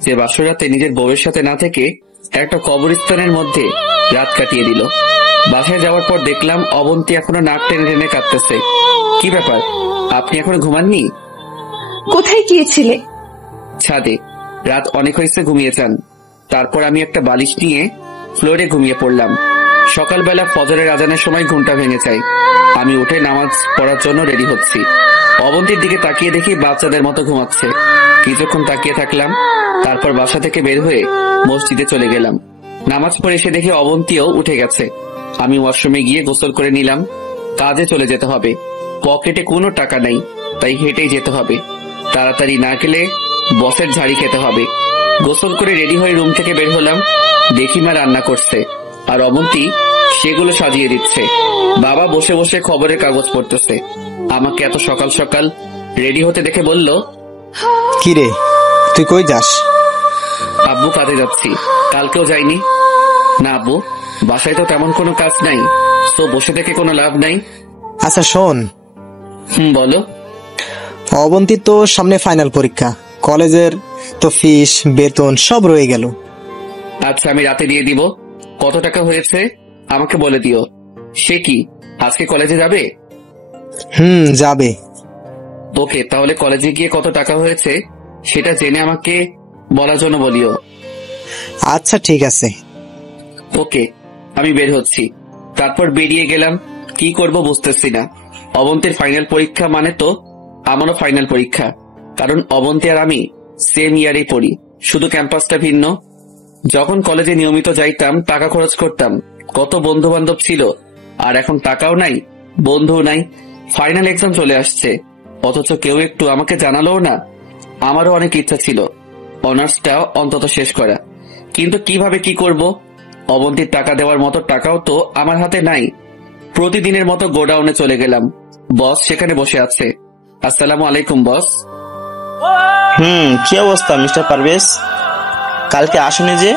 যে বাসরাতে নিজের বউয়ের সাথে না থেকে একটা কবরস্থানের মধ্যে রাত কাটিয়ে দিল। বাসায় যাওয়ার পর দেখলাম অবন্তী এখনো নাক টেনে টেনে কাঁদতেছে। কি ব্যাপার, আপনি এখনো ঘুমাননি? কোথায় গিয়েছিলে? ছাদে। রাত অনেক হয়েছে, ঘুমিয়ে যান। তারপর আমি একটা বালিশ নিয়ে ফ্লোরে ঘুমিয়ে পড়লাম। সকালবেলা ফজরের আজানের সময় ঘুমটা ভেঙে যায়। আমি উঠে নামাজ পড়ার জন্য রেডি হচ্ছি। অবন্তীর দিকে তাকিয়ে দেখি বাচ্চাদের মতো ঘুমাচ্ছে। কিছুক্ষণ তাকিয়ে থাকলাম, তারপর বাসা থেকে বের হয়ে মসজিদে চলে গেলাম। নামাজ পড়ে এসে দেখি অবন্তীও উঠে গেছে। আমি ওয়াশরুমে গিয়ে গোসল করে নিলাম। কাজে চলে যেতে হবে, পকেটে কোনো টাকা নাই, তাই হেঁটেই যেতে হবে। তাড়াতাড়ি না গেলে বসের ঝাড়ি খেতে হবে। গোসল করে রেডি হয়ে রুম থেকে বের হলাম। দেখি মা রান্না করছে আর অবন্তী সেগুলো সাজিয়ে দিচ্ছে। বাবা বসে বসে খবরের কাগজ পড়তেছে। আমাকে এত সকাল সকাল রেডি হতে দেখে বলল, কি রে, তুই কই যাস? আব্বু, কাজে যাচ্ছি। কালকেও যাইনি। না আব্বু, বাসায় তো তেমন কোনো কাজ নাই, তো বসে থেকে কোনো লাভ নাই। আচ্ছা শোন, বলো। অবন্তী তো সামনে ফাইনাল পরীক্ষা, কলেজের তো ফিস বেতন সব রয়ে গেল। আচ্ছা, আমি রাতে দিয়ে দিব। কত টাকা হয়েছে আমাকে বলে দিও। সে কি আজকে কলেজে যাবে? যাবে। ওকে, তাহলে কলেজে গিয়ে কত টাকা হয়েছে সেটা জেনে আমাকে বলার জন্য বলিও। আচ্ছা ঠিক আছে। ওকে, আমি বের হচ্ছি। তারপর বেরিয়ে গেলাম। কি করব বুঝতেছি না। অবন্তীর ফাইনাল পরীক্ষা মানে তো আমারও ফাইনাল পরীক্ষা, কারণ অবন্তী আর আমি সেম ইয়ারেই পড়ি, শুধু ক্যাম্পাসটা ভিন্ন। যখন কলেজে নিয়মিত যাইতাম, টাকা খরচ করতাম, কত বন্ধু বান্ধব ছিল, আর এখন টাকাও নাই, বন্ধুও নাই। ফাইনাল এক্সাম চলে আসছে, অথচ কেউ একটু আমাকে জানালোও না। আমারও অনেক ইচ্ছা ছিল অনার্সটা অন্তত শেষ করা, কিন্তু কিভাবে কি করব? অবন্তীর টাকা দেওয়ার মতো টাকাও তো আমার হাতে নাই। প্রতিদিনের মতো গোডাউনে চলে গেলাম। বস সেখানে বসে আছে। আসসালামু আলাইকুম বস। কি অবস্থা মিস্টার পারভেজ, কালকে আসুনি যে?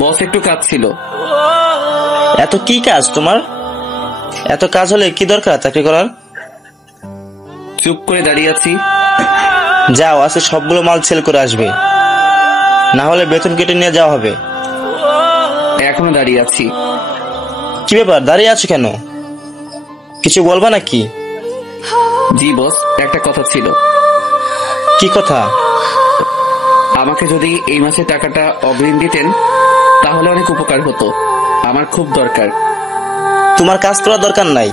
বস একটু কাজ ছিল। এত কি কাজ তোমার? এত কাজ হলে কি দরকার চাকরি করার? চুপ করে দাঁড়িয়ে আছি। যাও, আজকে সবগুলো মাল সেল করে আসবে, না হলে বেতন কেটে নিয়ে যাওয়া হবে। এখনো দাঁড়িয়ে আছি। কি ব্যাপার, দাঁড়িয়ে আছো কেন? কিছু বলবা নাকি? জি বস, একটা কথা ছিল। কি কথা? আমাকে যদি এই মাসে টাকাটা অগ্রিম দিতেন তাহলে অনেক উপকার হতো। আমার খুব দরকার। তোমার কাজ করার দরকার নাই,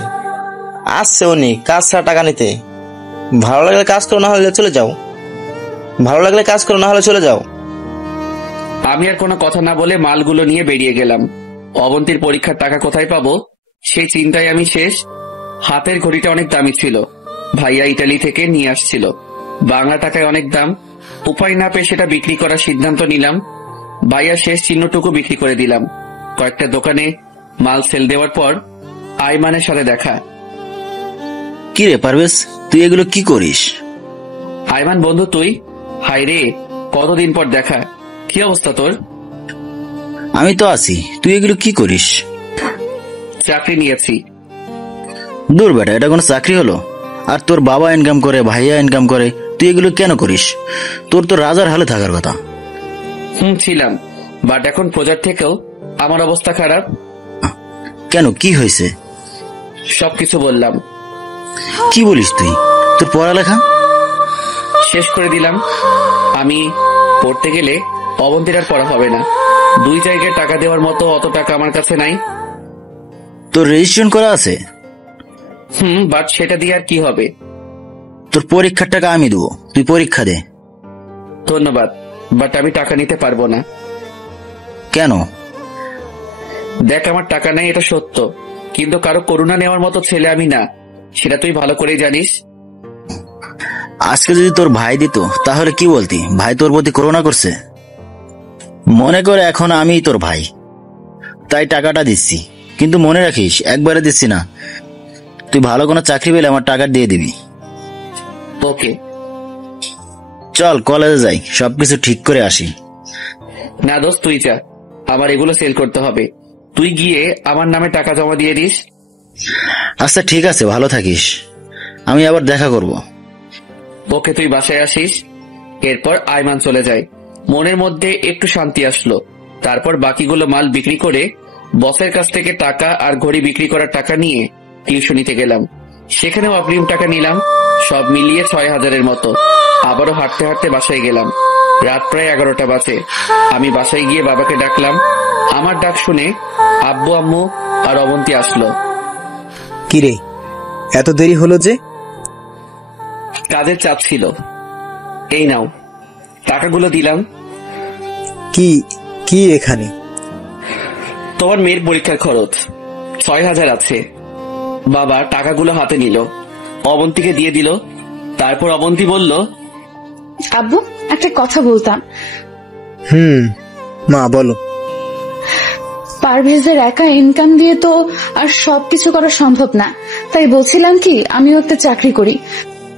আসছে উনি কাজ ছাড়া টাকা নিতে। ভালো লাগলে কাজ করো, না হলে চলে যাও। ভালো লাগলে কাজ করো, না হলে চলে যাও। আমি আর কোনো কথা না বলে মালগুলো নিয়ে বেরিয়ে গেলাম। অবন্তীর পরীক্ষার টাকা কোথায় পাবো সেই চিন্তায় আমি শেষ। হাতের ঘড়িটা অনেক দামি ছিল, ভাইয়া ইটালি থেকে নিয়ে আসছিল। বাংলা টাকায় অনেক দাম। উপায় না পেয়ে সেটা বিক্রি করার সিদ্ধান্ত নিলাম। ভাইয়া শেষ চিহ্নটুকু বিক্রি করে দিলাম। কয়েকটা দোকানে মাল সেল দেওয়ার পর আইমানের সাথে দেখা। কি রে পারভেজ, তুই এগুলো কি করিস? আইমান বন্ধু তুই? হাই রে, কতদিন পর দেখা। কি অবস্থা তোর? আমি তো আছি, তুই এগুলো কি করিস? চাকরি নিয়েছি। দূর বেটা, এটা কোনো চাকরি হলো? আর তোর বাবা ইনকাম করে, ভাইয়া ইনকাম করে, তুই এগুলো কেন করিস? তোর তো রাজার হালে থাকার কথা। ছিলাম, বাট এখন প্রজার থেকেও আমার অবস্থা খারাপ। কেন, কি হয়েছে? সবকিছু বললাম। কি বলিস তুই? তোর পড়ালেখা শেষ করে দিলাম। আমি পড়তে গেলে অবন্তীর আর পড়া হবে না। 2 জায়গায় টাকা দেওয়ার মতো অত টাকা আমার কাছে নাই। তোর রেজিস্ট্রেশন করা আছে? বাট সেটা দিয়ে আর কি হবে? তোর পরীক্ষার টাকা আমি দেবো, তুই পরীক্ষা দে। ধন্যবাদ, বাট আমি টাকা নিতে পারবো না। কেন? দেখ, আমার টাকা নেই এটা সত্য, কিন্তু কারো করুণা নেওয়ার মতো ছেলে আমি না, সেটা তুই ভালো করেই জানিস। আজকে যদি তোর ভাই দিত তাহলে কি বলতি? ভাই তোর প্রতি করুণা করছে? মনে করে এখন আমি তোর ভাই, তাই টাকাটা দিচ্ছি। কিন্তু মনে রাখিস, একবারে দিচ্ছি না, তুই ভালো কোনো চাকরি পেলে আমার টাকা দিয়ে দিবি। ওকে, চল কলেজে যাই, সবকিছু ঠিক করে আসি। না দোস্ত, তুই যা, আমার এগুলো সেল করতে হবে। তুই গিয়ে আমার নামে টাকা জমা দিয়ে দিস। আচ্ছা ঠিক আছে, ভালো থাকিস, আমি আবার দেখা করব। ওকে, তুই বাসায় আসিস। এরপর আইমান চলে যায়। মনের মধ্যে একটু শান্তি আসলো। তারপর বাকিগুলো মাল বিক্রি করে বসের কাছ থেকে টাকা আর ঘড়ি বিক্রি করার টাকা নিয়ে টিউশনিতে গেলাম। সেখানেও অগ্রিম টাকা নিলাম। সব মিলিয়ে 6000-এর মতো। আবারও হাঁটতে হাঁটতে বাসায় গেলাম। রাত প্রায় 11টা বাজে। আমি বাসায় গিয়ে বাবাকে ডাকলাম। আমার ডাক শুনে আব্বু, আম্মু আর অবন্তী আসলো। কিরে, এত দেরি হলো যে? কাজের চাপ ছিল। এই নাও, টাকাগুলো দিলাম। কি কি এখানে? তোমার মেয়ের পরীক্ষার খরচ 6000 আছে। বাবা টাকাগুলো হাতে নিল, অবন্তীকে দিয়ে দিল। তারপর অবন্তী বলল, আব্বু, একটা কথা বলতাম। মা বলো। পারভেজের একা ইনকাম দিয়ে তো আর সবকিছু করা সম্ভব না, তাই বলছিলাম কি আমিও একটা চাকরি করি,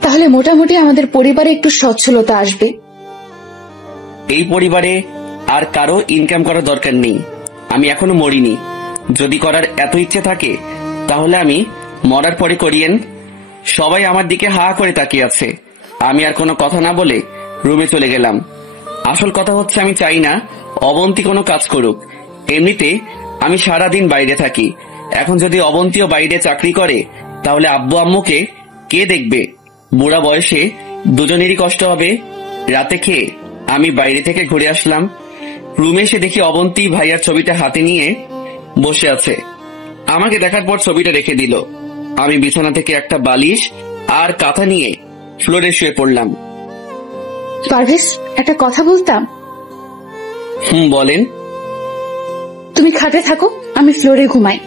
তাহলে মোটামুটি আমাদের পরিবারে একটু সচ্ছলতা আসবে। এই পরিবারে আর কারো ইনকাম করার দরকার নেই। আমি এখনো মরিনি। যদি করার এত ইচ্ছে থাকে তাহলে আমি মরার পরে করিয়েন। সবাই আমার দিকে হা করে তাকিয়ে আছে। আমি আর কোনো কথা না বলে রুমে চলে গেলাম। আসল কথা হচ্ছে, আমি চাই না অবন্তী কোনো কাজ করুক। এমনিতে আমি সারাদিন বাইরে থাকি। এখন যদি অবন্তীও বাইরে চাকরি করে তাহলে আব্বু আম্মুকে কে দেখবে? বুড়া বয়সে দুজনেরই কষ্ট হবে। রাতে খেয়ে আমি বাইরে থেকে ঘুরে আসলাম। রুমে এসে দেখি অবন্তী ভাইয়ার ছবিটা হাতে নিয়ে বসে আছে। আমাকে দেখার পর ছবিটা রেখে দিল। আমি বিছানা থেকে একটা বালিশ আর কাঁথা নিয়ে ফ্লোরে শুয়ে পড়লাম। পারভেজ, একটা কথা বলতাম। বলেন। তুমি খাটে থাকো, আমি ফ্লোরে ঘুমাই।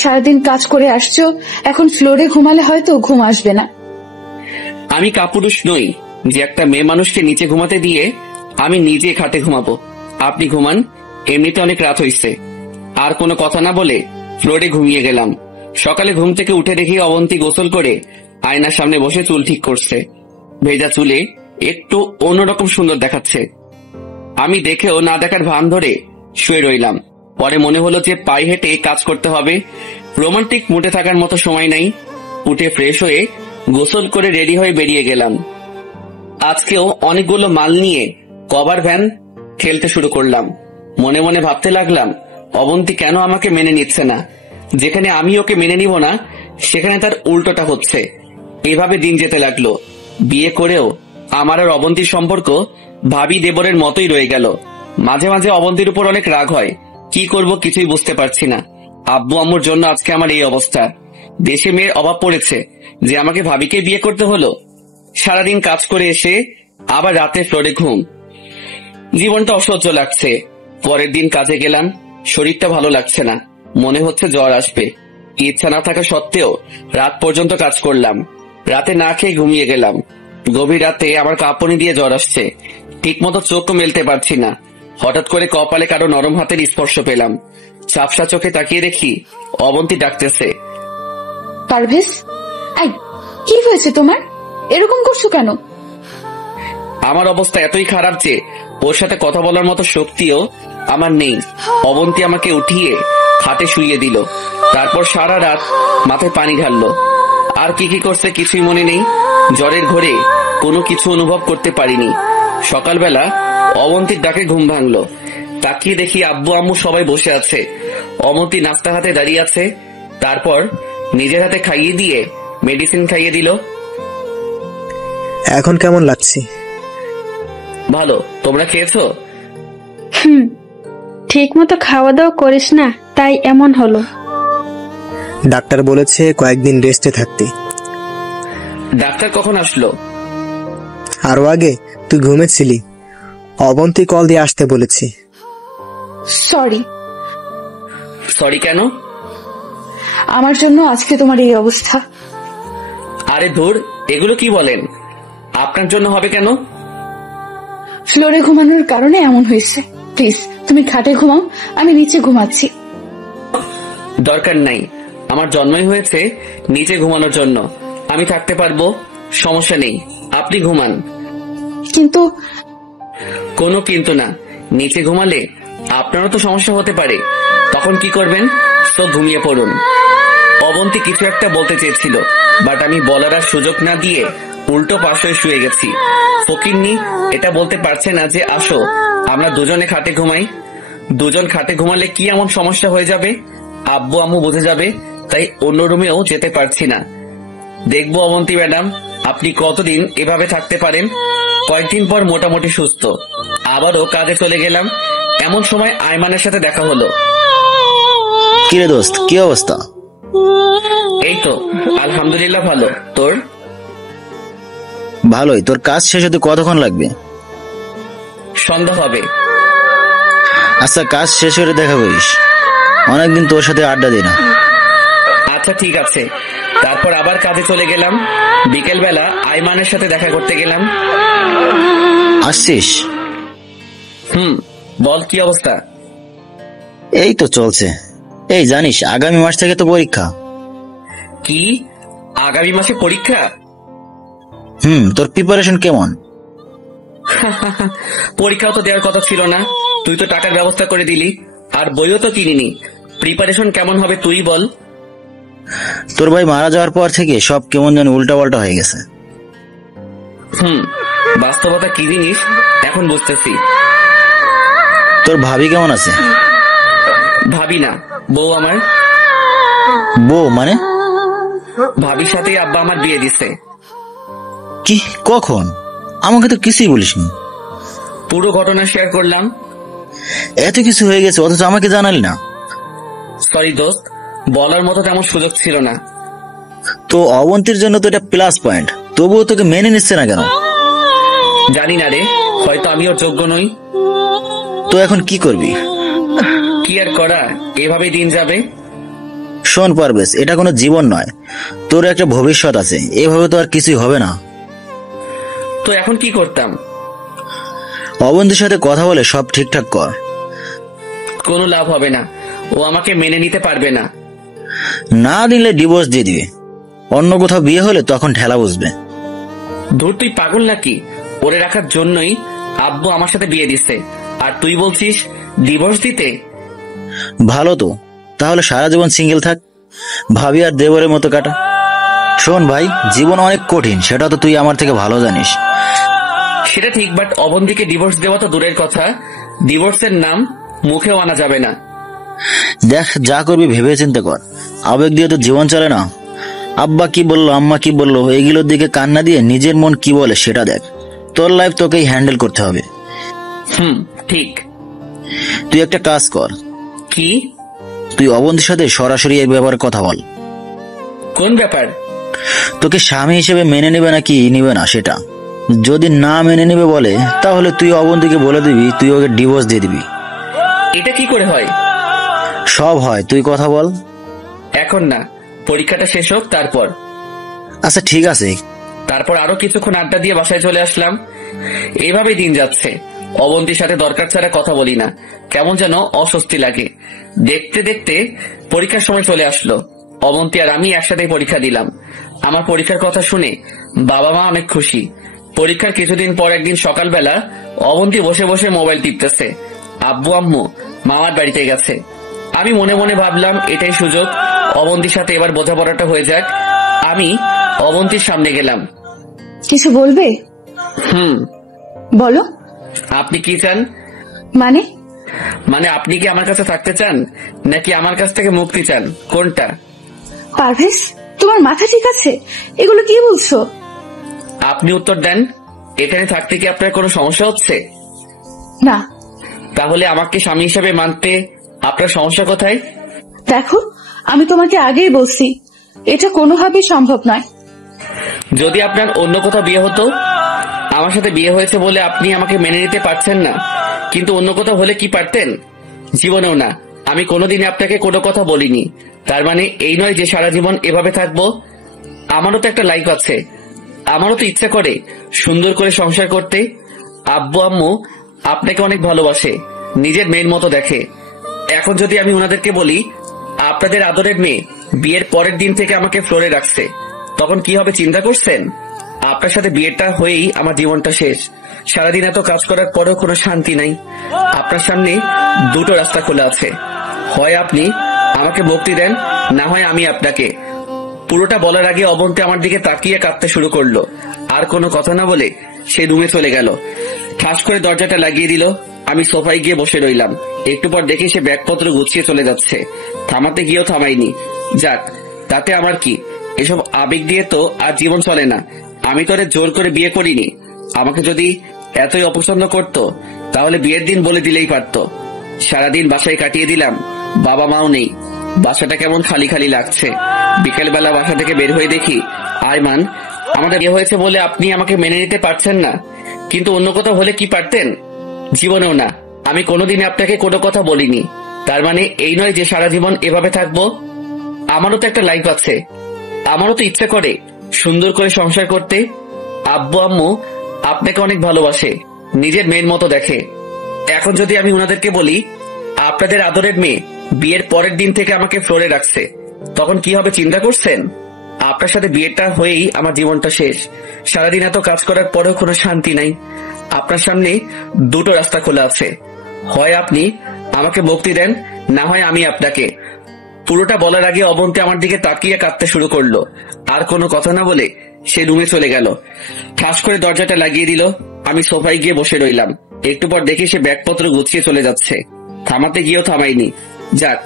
সারাদিন কাজ করে আসছো, এখন ফ্লোরে ঘুমালে হয়তো ঘুম আসবে না। আমি কাপুরুষ নই যে একটা মেয়ে মানুষকে নিচে ঘুমাতে দিয়ে আমি নিজে খাটে ঘুমাবো। আপনি ঘুমান, এমনিতে অনেক রাত হয়েছে। আর কোনো কথা না বলে ফ্লোরে ঘুমিয়ে গেলাম। সকালে ঘুম থেকে উঠে দেখি অবন্তী গোসল করে আয়নার সামনে বসে চুল ঠিক করছে। ভেজা চুলে একটু অন্যরকম সুন্দর দেখাচ্ছে। আমি দেখেও না দেখার ভান ধরে শুয়ে রইলাম। পরে মনে হলো যে পায়ে হেঁটে কাজ করতে হবে। রোমান্টিক মুডে থাকার মতো সময় নাই। উঠে ফ্রেশ হয়ে গোসল করে রেডি হয়ে বেরিয়ে গেলাম। আজকেও অনেকগুলো মাল নিয়ে কভার ভ্যান ঠেলতে শুরু করলাম। মনে মনে ভাবতে লাগলাম, অবন্তী কেন আমাকে মেনে নিচ্ছে না? যেখানে আমি ওকে মেনে নিব না সেখানে তার উল্টোটা হচ্ছে। এভাবে দিন যেতে লাগলো। বিয়ে করেও আমার আর অবন্তীর সম্পর্ক ভাবি দেবরের মতোই রয়ে গেল। মাঝে মাঝে অবন্তীর উপর অনেক রাগ হয়। কি করব কিছুই বুঝতে পারছি না। আব্বু আম্মুর জন্য আজকে আমার এই অবস্থা। দেশে মেয়ের অভাব পড়েছে যে আমাকে ভাবিকে বিয়ে করতে হলো। সারাদিন কাজ করে এসে আবার রাতে ফ্লোরে ঘুম। জীবনটা অসহ্য লাগছে। পরের দিন কাজে গেলাম, শরীরটা ভালো লাগছে না, মনে হচ্ছে জ্বর আসবে। ইচ্ছা না থাকা সত্ত্বেও রাত পর্যন্ত কাজ করলাম। রাতে না খেয়ে ঘুমিয়ে গেলাম। গভীর রাতে আমার কাঁপুনি দিয়ে জ্বর আসছে। ঠিক মতো চোখও মেলতে পারছি না। হঠাৎ করে কপালে কারো নরম হাতের স্পর্শ পেলাম। ঝাপসা চোখে তাকিয়ে দেখি অবন্তী ডাকতেছে। পারভেজ, এই কি হয়েছে তোমার? এরকম করছো কেন? আমার অবস্থা এতই খারাপ যে ওর সাথে কথা বলার মতো শক্তিও আমার নেই। অবন্তী আমাকে উঠিয়ে খাটে শুইয়ে দিল। তারপর সারা রাত মাথায় পানি ঢাললো। আর কি কি করছে কিছুই মনে নেই। জ্বরের ঘোরে কোনো কিছু অনুভব করতে পারিনি। সকালবেলা অবন্তীর ডাকে ঘুম ভাঙলো। তাকিয়ে দেখি আব্বু আম্মু সবাই বসে আছে। অবন্তী নাস্তা হাতে দাঁড়িয়ে আছে। তারপর নিজের হাতে খাইয়ে দিয়ে মেডিসিন খাইয়ে দিল। এখন কেমন লাগছে? ভালো। তোমরা খেয়েছো? ঠিক মতো খাওয়া দাওয়া করিস না, তাই এমন হলো। ডাক্তার বলেছে কয়েকদিন রেস্টে থাকতে। ডাক্তার কখন আসলো? আরো আগে তুই ঘুমেছিলি। অবন্তী কল দিয়ে আসতে বলেছি। সরি। সরি কেন? আমার জন্য আজকে তোমার এই অবস্থা। আরে ধুর, এগুলো কি বলেন? আপনার জন্য হবে কেন? ফ্লোরে ঘুমানোর কারণে এমন হয়েছে। প্লিজ তুমি খাটে ঘুমাও, আমি নিচে ঘুমাচ্ছি। দরকার নাই। আমার জন্মই হয়েছে নিচে ঘুমানোর জন্য। আমি থাকতে পারবো, সমস্যা নেই। আপনি ঘুমান। কিন্তু কোনো কিন্তু না। নিচে ঘুমালে আপনারও তো সমস্যা হতে পারে। তখন কি করবেন? তো ঘুমিয়ে পড়ুন। অবন্তী কিছু একটা বলতে চেয়েছিল, বাট আমি বলার আর সুযোগ না দিয়ে উল্টো পাশে শুয়ে গেছি। ফকিন্নি এটা বলতে পারছে না যে আসো আমরা দুজনে খাটে ঘুমাই। দুজন খাটে ঘুমালে কি এমন সমস্যা হয়ে যাবে? আব্বু আম্মু বুঝে যাবে। তাই অন্য রুমেও যেতে পারছি না। দেখবো অবন্তী ম্যাডাম আপনি কতদিন এভাবে থাকতে পারেন। কয়েকদিন পর মোটামুটি সুস্থ। আবারও কাজে চলে গেলাম। এমন সময় আইমানের সাথে দেখা হলো। কিরে দোস্ত, কি অবস্থা? এই তো আলহামদুলিল্লাহ ভালো। তোর? ভালোই। তোর কাজ শেষ হতে কতক্ষণ লাগবে? সন্ধ্যা হবে। আচ্ছা, কাজ শেষ করে দেখা করিস। অনেকদিন তোর সাথে আড্ডা দিই না। আচ্ছা ঠিক আছে। তারপর আবার কাজে চলে গেলাম। বিকেল বেলা আইমানের সাথে দেখা করতে গেলাম। আসছিস? বল কি অবস্থা? এই তো চলছে। এই জানিস আগামী মাস থেকে তো পরীক্ষা। কি? আগামী মাসে পরীক্ষা? তোর প্রিপারেশন কেমন? পরীক্ষাও তো দেওয়ার কথা ছিল না। তুই তো টাকার ব্যবস্থা করে দিলি, আর বইও তো কিনিনি। প্রিপারেশন কেমন হবে তুই বল। তোর ভাই মারা যাওয়ার পর থেকে সব কেমন যেন উল্টা পাল্টা হয়ে গেছে। বাস্তবতা কি জিনিস এখন বুঝতেছি। তোর ভাবি কেমন আছে? ভাবি না, বউ আমার। বউ মানে? ভাবির সাথে আব্বা আমার বিয়ে দিছে। কি? কখন? আমাকে তো কিছুই বলিসনি। পুরো ঘটনা শেয়ার করলাম। এত কিছু হয়ে গেছে অথচ আমাকে জানালি না। সরি দোস্ত, বলার মতো তেমন সুযোগ ছিল না। তো অবন্তীর জন্য তো এটা প্লাস পয়েন্ট, তবুও তোকে মেনে নিচ্ছে না কেন? জানি না রে, হয়তো আমি ওর যোগ্য নই। তো এখন কি করবি? কি আর করা, এভাবে দিন যাবে। শোন পারভেজ, এটা কোনো জীবন নয়। তোর একটা ভবিষ্যৎ আছে, এভাবে তো আর কিছুই হবে না। তো এখন কি করতাম? অবন্তীর সাথে কথা বলে সব ঠিকঠাক কর। কোনো লাভ হবে না, ও আমাকে মেনে নিতে পারবে না। না দিলে ডিভোর্স দিয়ে দিবে। অন্য কোথাও বিয়ে হলে তখন ঠেলা বুঝবে। ধুর, তুই পাগল নাকি? ওরে রাখার জন্যই আব্বু আমার সাথে বিয়ে দিচ্ছে, আর তুই বলছিস ডিভোর্স দিতে? ভালো তো, তাহলে সারা জীবন সিঙ্গেল থাক, ভাবি আর দেবরের মতো কাটা। শোন ভাই, জীবন অনেক কঠিন, সেটা তো তুই আমার থেকে ভালো জানিস। সেটা ঠিক, বাট অবন্তীকে ডিভোর্স দেওয়া তো দূরের কথা, ডিভোর্সের নাম মুখেও আনা যাবে না। দেখ, যা করবি ভেবে চিন্তা কর। আবেগ দিয়ে তো জীবন চলে না। আব্বা কি বললো, আম্মা কি বললো, এগুলোর দিকে কান্না দিয়ে নিজের মন কি বলে সেটা দেখ। তোর লাইফ তোকেই হ্যান্ডেল করতে হবে। ঠিক। তুই একটা কাজ কর, কি? তুই অবন্তীর সাথে সরাসরি এই ব্যাপারে কথা বল। কোন ব্যাপার? তোকে স্বামী হিসেবে মেনে নেবে নাকি নিবে না সেটা। যদি না মেনে নেবে বলে, তাহলে তুই অবন্তীকে বলে দিবি তুই ওকে ডিভোর্স দিয়ে দিবি। এটা কি করে হয়? সব হয়, তুই কথা বল। এখন না, পরীক্ষাটা শেষ হোক তারপর। আচ্ছা ঠিক আছে। তারপর আরো কিছুক্ষণ আড্ডা দিয়ে বাসায় চলে আসলাম। এইভাবেই দিন যাচ্ছে। অবন্তীর সাথে দরকার ছাড়া কথা বলি না, কেমন যেন অস্বস্তি লাগে। দেখতে দেখতে পরীক্ষার সময় চলে আসলো। অবন্তী আর আমি একসাথে পরীক্ষা দিলাম। আমার পরীক্ষার কথা শুনে বাবা মা অনেক খুশি। পরীক্ষার কিছুদিন পর একদিন সকালবেলা অবন্তী বসে বসে মোবাইল টিপতেছে। আব্বু আম্মু মামার বাড়িতে গেছে। আমি মনে মনে ভাবলাম এটাই সুযোগ, অবন্তীর সাথে এবার বোঝাপড়াটা হয়ে যাক। আমি অবন্তীর সামনে গেলাম। কিছু বলবে? বলো। আপনি কি চান? মানে আপনি কি আমার কাছে থাকতে চান নাকি আমার কাছ থেকে মুক্তি চান, কোনটা? পারভেজ, তোমার মাথা ঠিক আছে? এগুলো কি বলছো? আপনি উত্তর দেন। এখানে থাকতে কি আপনার কোনো সমস্যা হচ্ছে? না। তাহলে আমাকে স্বামী হিসেবে মানতে আপনার সমস্যা কোথায়? দেখো, আমি তোমাকে আগেই বলছি এটা কোনোভাবেই সম্ভব নয়। যদি আপনার অন্য কোথাও বিয়ে হতো, আমার সাথে বিয়ে হয়েছে বলে আপনি আমাকে মেনে নিতে পারছেন না, কিন্তু অন্য কোথাও হলে কি পারতেন? জীবনেও না। আমি কোনোদিনই আপনাকে কোনো কথা বলিনি। তার মানে এই নয় যে সারা জীবন এভাবে থাকবো। আমারও তো একটা লাইফ আছে, আমারও তো ইচ্ছা করে সুন্দর করে সংসার করতে। আব্বু আম্মু আপনাকে অনেক ভালোবাসে, নিজের মেয়ের মতো দেখে। এখন যদি আমি ওনাদেরকে বলি আপনাদের আদরের মেয়ে বিয়ের পরের দিন থেকে আমাকে ফ্লোরে রাখছে, তখন কি হবে চিন্তা করছেন? আপনার সাথে বিয়েটা হয়েই আমার জীবনটা শেষ। সারাদিন এত কাজ করার পরেও কোনো শান্তি নাই। আপনার সামনে দুটো রাস্তা খোলা আছে, হয় আপনি আমাকে মুক্তি দেন, না হয় আমি আপনাকে। পুরোটা বলার আগে অবন্তী আমার দিকে তাকিয়ে কাঁদতে শুরু করলো। আর কোনো কথা না বলে সে রুমে চলে গেল। ঠাস করে দরজাটা লাগিয়ে দিল। আমি সোফায় গিয়ে বসে রইলাম। একটু পর দেখি সে ব্যাগপত্র গুছিয়ে চলে যাচ্ছে। থামাতে গিয়েও থামাইনি। যাক, তাতে আমার কি, এসব আবেগ দিয়ে তো আর জীবন চলে না। আমি তো জোর করে বিয়ে করিনি। আমাকে যদি এতই অপছন্দ করতো তাহলে বিয়ের দিন বলে দিলেই পারতো। সারাদিন বাসায় কাটিয়ে দিলাম, বাবা মাও নেই। বাসাটা কেমন খালি খালি লাগছে। বিকেলবেলা বাসা থেকে বের হয়ে দেখি আয়মান, আমাদের বিয়ে হয়েছে বলে আপনি আমাকে মেনে নিতে পারছেন না, কিন্তু অন্য কোথাও হলে কি পারতেন? জীবনেও না। আমি কোনোদিনই আপনাকে কোনো কথা বলিনি। তার মানে এই নয় যে সারা জীবন এভাবে থাকবো। আমারও তো একটা লাইফ আছে, আমারও তো ইচ্ছা করে সুন্দর করে সংসার করতে। আব্বু আম্মু আপনাকে অনেক ভালোবাসে, নিজের মেয়ের মতো দেখে। এখন যদি আমি ওনাদেরকে বলি আপনাদের আদরের মেয়ে বিয়ের পরের দিন থেকে আমাকে ফ্লোরে রাখছে, তখন কি হবে চিন্তা করছেন? আপনার সাথে বিয়েটা হয়েই আমার জীবনটা শেষ। সারাদিন এত কাজ করার পরেও কোনো শান্তি নাই। আপনার সামনে দুটো রাস্তা খোলা আছে, হয় আপনি আমাকে মুক্তি দেন, না হয় আমি আপনাকে। পুরোটা বলার আগে অবন্তী আমার দিকে তাকিয়ে কাঁদতে শুরু করলো। আর কোনো কথা না বলে সে রুমে চলে গেল। ঠাস করে দরজাটা লাগিয়ে দিল। আমি সোফায় গিয়ে বসে রইলাম। একটু পর দেখি সে ব্যাগপত্র গুছিয়ে চলে যাচ্ছে। থামাতে গিয়েও থামাইনি। যাক,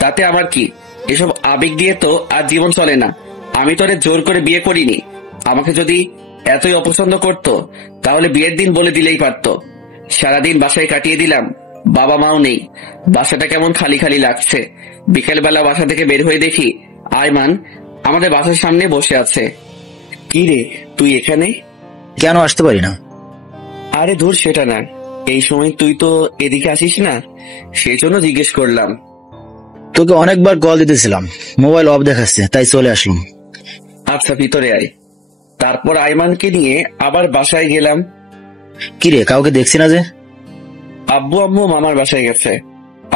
তাতে আমার কি, এসব আবেগ দিয়ে তো আর জীবন চলে না। আমি তো জোর করে বিয়ে করিনি। আমাকে যদি এতই অপছন্দ করতো তাহলে বিয়ের দিন বলে দিলেই পারতো। সারাদিন বাসায় কাটিয়ে দিলাম, বাবা মাও নেই। বাসাটা কেমন খালি খালি লাগছে। বিকেলবেলা বাসা থেকে বের হয়ে দেখি আয়মান আমাদের বাসার সামনে বসে আছে। কি রে, তুই এখানে? কেন আসতে পারি না? আরে ধুর, সেটা না। এই সময় তুই তো এদিকে আসিস না, সেই জন্য জিজ্ঞেস করলাম। তোকে অনেকবার কল দিতেছিলাম, মোবাইল অফ দেখাচ্ছে, তাই চলে আসলাম। আচ্ছা, ভিতরে আয়। তারপর আয়মানকে নিয়ে আবার বাসায় গেলাম। কি রে, কাউকে দেখছি না যে? আব্বু আম্মু মামার বাসায় গেছে,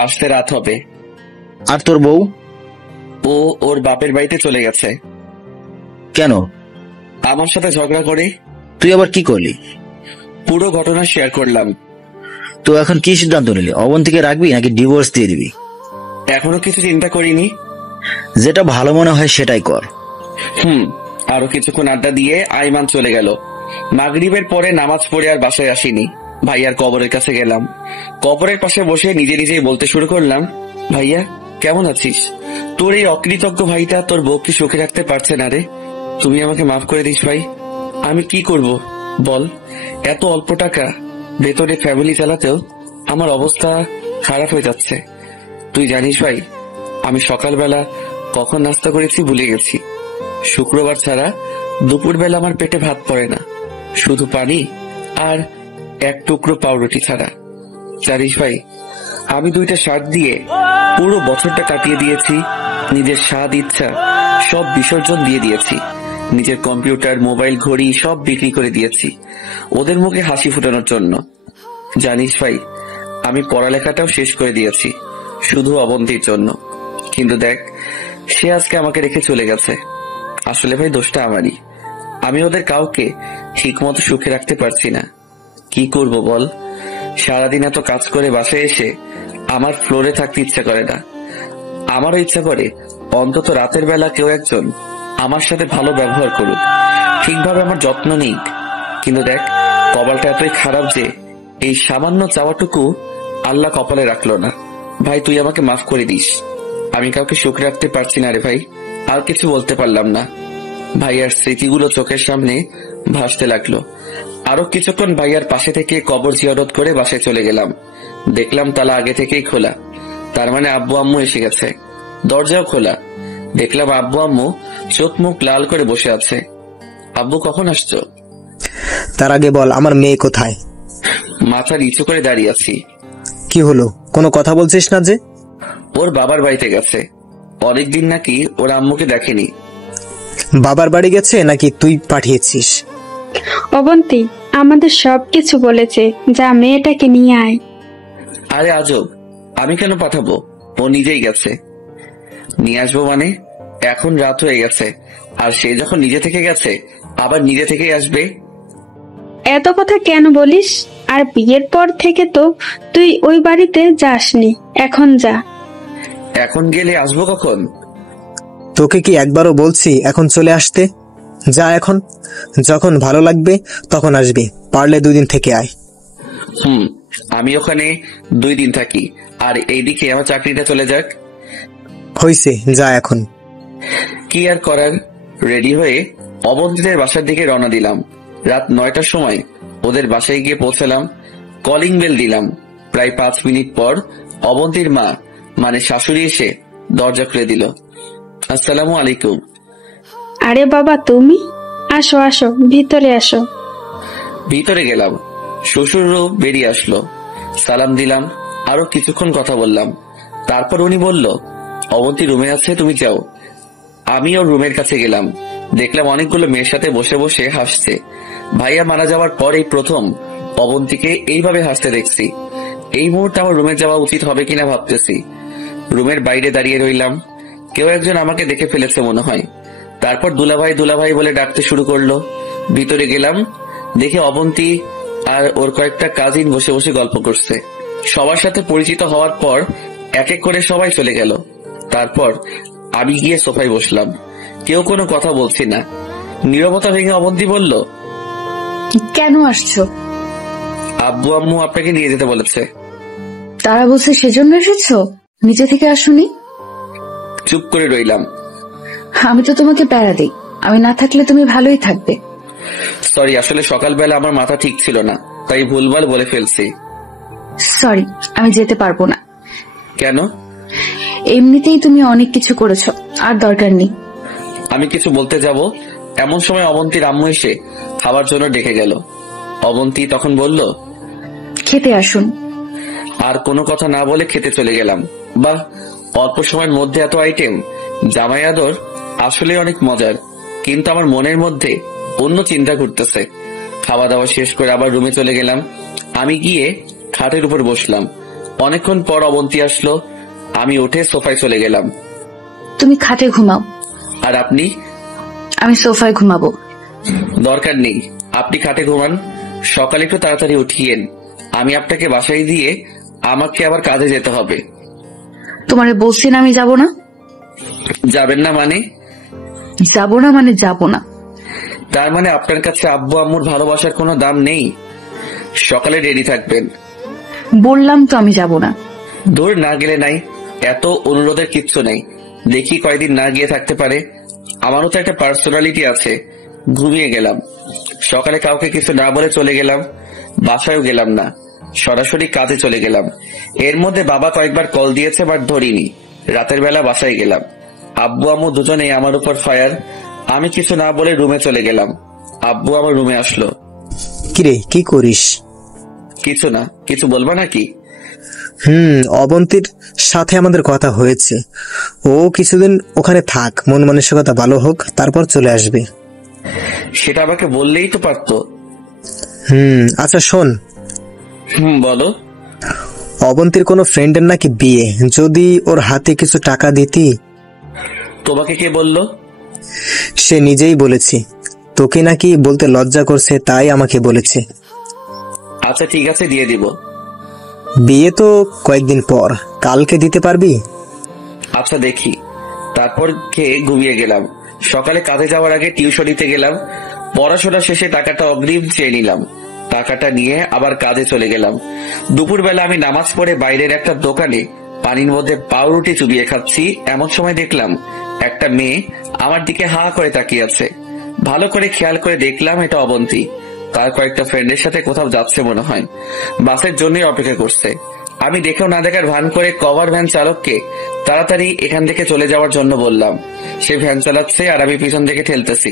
আসতে রাত হবে। আর তোর বউ? ও ওর বাপের বাড়িতে চলে গেছে। কেন? আমার সাথে ঝগড়া করে। তুই আবার কি করলি? পুরো ঘটনা শেয়ার করলাম। তো এখন কি সিদ্ধান্ত নিলি? অবন্তীকে রাখবি নাকি ডিভোর্স দিয়ে দিবি? এখনো কিছু চিন্তা করিনি। যেটা ভালো মনে হয় সেটাই কর। আরো কিছুক্ষণ আড্ডা দিয়ে আয়মান চলে গেল। মাগরিবের পরে নামাজ পড়ে আর বাসায় আসিনি। ভাইয়ার কবরের কাছে গেলাম। কবরের পাশে বসে নিজে নিজেই বলতে শুরু করলাম, ভাইয়া কেমন আছিস? তোর এই অকৃতজ্ঞ ভাইটা তোর বউকে সুখে রাখতে পারছে না রে। তুমি আমাকে মাফ করে দিস ভাই। আমি কি করব বল? এত অল্প টাকা, ভেতরে ফ্যামিলি চালাতেও আমার অবস্থা খারাপ হয়ে যাচ্ছে। তুই জানিস ভাই, আমি সকালবেলা কখন নাস্তা করেছি ভুলে গেছি। শুক্রবার ছাড়া দুপুরবেলা আমার পেটে ভাত পড়ে না, শুধু পানি আর এক টুকরো পাউরুটি ছাড়া। জানিস ভাই, আমি 2টা শার্ট দিয়ে পুরো বছরটা কাটিয়ে দিয়েছি। নিজের স্বাদ ইচ্ছা সব বিসর্জন দিয়ে দিয়েছি। নিজের কম্পিউটার, মোবাইল, ঘড়ি সব বিক্রি করে দিয়েছি ওদের মুখে হাসি ফোটানোর জন্য। জানিস ভাই, আমি পড়ালেখাটাও শেষ করে দিয়েছি শুধু অবন্তীর জন্য। কিন্তু দেখ, সে আজকে আমাকে রেখে চলে গেছে। আসলে ভাই দোষটা আমারই। আমি ওদের কাউকে ঠিক মতো সুখে রাখতে পারছি না। কি করব বল? সারাদিন এত কাজ করে বাসায় এসে আমার ফ্লোরে থাকতে ইচ্ছা করে না। আমারও ইচ্ছা করে অন্তত রাতের বেলা কেউ একজন আমার সাথে ভালো ব্যবহার করুক, ঠিকভাবে আমার যত্ন নিক। কিন্তু দেখ, কপালটা এতই খারাপ যে এই সামান্য চাওয়াটুকু আল্লাহ কপালে রাখলো না। ভাই তুই আমাকে মাফ করে দিস। আমি কাউকে সুখে রাখতে পারছি না রে ভাই। আর কিছু বলতে পারলাম না। ভাইয়ার স্মৃতিগুলো চোখের সামনে ভাসতে লাগলো। আরো কিছুক্ষণ ভাইয়ার পাশে থেকে কবর জিয়ারত করে বাসায় চলে গেলাম। দেখলাম তালা আগে থেকেই খোলা, তার মানে আব্বু আম্মু এসে গেছে। দরজাও খোলা। দেখলাম আব্বু আম্মু চোখ মুখ লাল করে বসে আছে। আব্বু কখন আসছো? তার আগে বল, আমার মেয়ে কোথায়? মাথা নিচু করে দাঁড়িয়ে আছি। কি হলো, কোনো কথা বলছিস না যে? ওর বাবার বাড়িতে গেছে। অনেকদিন নাকি ওর আম্মুকে দেখেনি। বাবার বাড়ি গেছে নাকি তুই পাঠিয়েছিস? অবন্তী আমাদের সবকিছু বলেছে, যা মেয়েটাকে নিয়ে আয়। আরে আজব, আমি কেন পাঠাবো? ও নিজেই গেছে। নিয়ে আসবো মানে? এখন রাত হয়ে গেছে, আর সে যখন নিজে থেকে গেছে আবার নিজে থেকেই আসবে। এত কথা কেন বলিস? আর বিয়ের পর থেকে তো তুই ওই বাড়িতে যাসনি, এখন যা। এখন গেলে আসবো কখন? তোকে কি একবারও বলছি এখন চলে আসতে? যা এখন, যখন ভালো লাগবে তখন আসবি, পারলে 2 দিন থেকে আয়। আমি ওখানে 2 দিন থাকি, আর এইদিকে আমার চাকরিটা চলে যাক। হইছে, যা এখন। কি আর করার। রেডি হয়ে অবন্তীদের বাসার দিকে রওনা দিলাম। রাত 9টার সময় ওদের বাসায় গিয়ে পৌঁছালাম। কলিং বেল দিলাম। প্রায় 5 মিনিট পর অবন্তীর মা মানে শাশুড়ি এসে দরজা খুলে দিল। আসসালামু আলাইকুম। আরে বাবা তুমি, আসো আসো, ভিতরে আসো। ভিতরে গেলাম। শ্বশুরও বেরিয়ে আসলো। সালাম দিলাম, আরো কিছুক্ষণ কথা বললাম। তারপর উনি বলল, অবন্তী রুমে আছে, তুমি যাও। আমি ওর রুমের কাছে গেলাম। দেখলাম অনেকগুলো মেয়ের সাথে বসে বসে হাসছে। ভাইয়া মারা যাওয়ার পর এই প্রথম অবন্তীকে এইভাবে হাসতে দেখছি। এই মুহূর্তে আমার রুমে যাওয়া উচিত হবে কিনা ভাবতেছি। রুমের বাইরে দাঁড়িয়ে রইলাম। কেউ একজন আমাকে দেখে ফেলেছে মনে হয়। তারপর দুলাভাই দুলাভাই বলে ডাকতে শুরু করলো। ভিতরে গেলাম, দেখে অবন্তী আর ওর কয়েকটা কাজিন বসে বসে গল্প করছে। সবার সাথে পরিচিত হওয়ার পর এক এক করে সবাই চলে গেল। তারপর আমি গিয়ে সোফায় বসলাম। কেউ কোনো কথা বলছি না। নীরবতা ভেঙে অবন্তী বলল, কেন আসছো? আব্বু আম্মু আপনাকে নিয়ে যেতে বলেছে। তারা বলছে সেজন্য এসেছো, নিজে থেকে আসোনি? চুপ করে রইলাম। আমি তো তোমাকে প্যারা দিই, আমি না থাকলে তুমি ভালোই থাকবে। সরি, আসলে সকালবেলা আমার মাথা ঠিক ছিল না, তাই ভুলভাল বলে ফেলছি। সরি, আমি যেতে পারবো না। কেন? এমনিতেই তুমি অনেক কিছু করেছো, আর দরকার নেই। আমি কিছু বলতে যাব, এমন সময় অবন্তীর আম্মু এসে খাবার জন্য ডেকে গেল। অবন্তী তখন বলল, খেতে আসুন। আর কোনো কথা না বলে খেতে চলে গেলাম। বাহ, অল্প সময়ের মধ্যে এত আইটেম। জামাই আদর আসলে অনেক মজার, কিন্তু আমার মনের মধ্যে অন্য চিন্তা ঘুরতেছে। খাওয়া দাওয়া শেষ করে আবার রুমে চলে গেলাম। আমি গিয়ে খাটের উপর বসলাম। অনেকক্ষণ পর অবন্তী আসলো। আমি উঠে সোফায় চলে গেলাম। তুমি খাটে ঘুমাও। আর আপনি? আমি সোফায় ঘুমাবো। দরকার নেই, আপনি খাটে ঘুমান। সকালে একটু তাড়াতাড়ি উঠিয়েন। আমি আপনাকে বাসায় দিয়ে আমাকে আবার কাজে যেতে হবে। তোমারে বলছি না আমি যাব না। যাবেন না মানে? যাব না মানে যাব না। তার মানে আপনার কাছে আব্বু আম্মুর ভালোবাসার কোনো দাম নেই? সকালে রেডি থাকবেন। বললাম তো আমি যাব না। দূর না গেলে নাই, এত অনুরোধের কিচ্ছু নেই। দেখি কয়দিন না গিয়ে থাকতে পারে। আমারও তো একটা পার্সোনালিটি আছে। ঘুমিয়ে গেলাম। সকালে কাউকে কিছু না বলে চলে গেলাম। বাসায়ও গেলাম না, সরাসরি কাজে চলে গেলাম। এর মধ্যে বাবা কয়েকবার কল দিয়েছে, বাট ধরিনি। রাতের বেলা বাসায় গেলাম, আব্বু আম্মু দুজনেই আমার উপর ফায়ার। আমি কিছু না বলে রুমে চলে গেলাম। আব্বু আমার রুমে আসলো। কিরে, কি করিস? কিছু না। কিছু বলবা নাকি? অবন্তীর সাথে আমাদের কথা হয়েছে, ও কিছুদিন ওখানে থাক, মন মানসিকতা ভালো হোক, তারপর চলে আসবে। সেটা আমাকে বললেই তো পারতো। আচ্ছা শোন। বলো। অবন্তীর কোনো ফ্রেন্ডের নাকি বিয়ে, যদি ওর হাতে কিছু টাকা দিতি। তোমাকে কে বললো? সে নিজেই বলেছে, তোকে নাকি বলতে লজ্জা করছে, তাই আমাকে বলেছে। আচ্ছা ঠিক আছে, দিয়ে দিব। বিয়ে তো কয়েকদিন পর, কালকে দিতে পারবি? আচ্ছা দেখি। তারপর খেয়ে ঘুমিয়ে গেলাম। সকালে কাজে যাওয়ার আগে টিউশনিতে গেলাম। পড়াশোনা শেষে টাকাটা অগ্রিম চেয়ে নিলাম। টাকাটা নিয়ে আবার কাজে চলে গেলাম। দুপুরবেলা আমি নামাজ পড়ে বাইরের একটা দোকানে পানির মধ্যে পাউরুটি চুবিয়ে খাচ্ছি। এমন সময় দেখলাম একটা মেয়ে আমার দিকে হা করে তাকিয়ে আছে। ভালো করে খেয়াল করে দেখলাম এটা অবন্তী। তার কয়েকটা ফ্রেন্ডের সাথে কোথাও যাচ্ছে মনে হয়, বাসের জন্য অপেক্ষা করছে। আমি দেখেও না দেখার ভান করে কভার ভ্যান চালককে তাড়াতাড়ি এখান থেকে চলে যাওয়ার জন্য বললাম। সে ভ্যান চালাচ্ছে আর আমি পিছন থেকে ঠেলতেছি।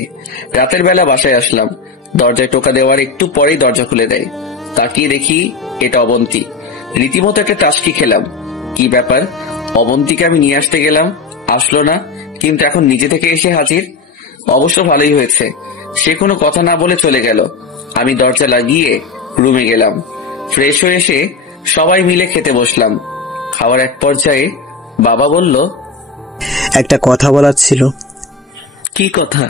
রাতের বেলা বাসায় আসলাম। দরজায় টোকা দেওয়ার একটু পরেই দরজা খুলে দেয়। তাকিয়ে দেখি এটা অবন্তী। রীতিমতো একটা টাস্কি খেলাম। কি ব্যাপার, অবন্তীকে আমি নিয়ে আসতে গেলাম, আসলো না, কিন্তু এখন নিজে থেকে এসে হাজির। অবশ্য ভালোই হয়েছে, সে কোনো কথা না বলে চলে গেল। আমি দরজা লাগিয়ে রুমে গেলাম। ফ্রেশ হয়ে এসে সবাই মিলে খেতে বসলাম। খাওয়ার এক পর্যায়ে বাবা বলল, একটা কথা বলার ছিল। কি কথা?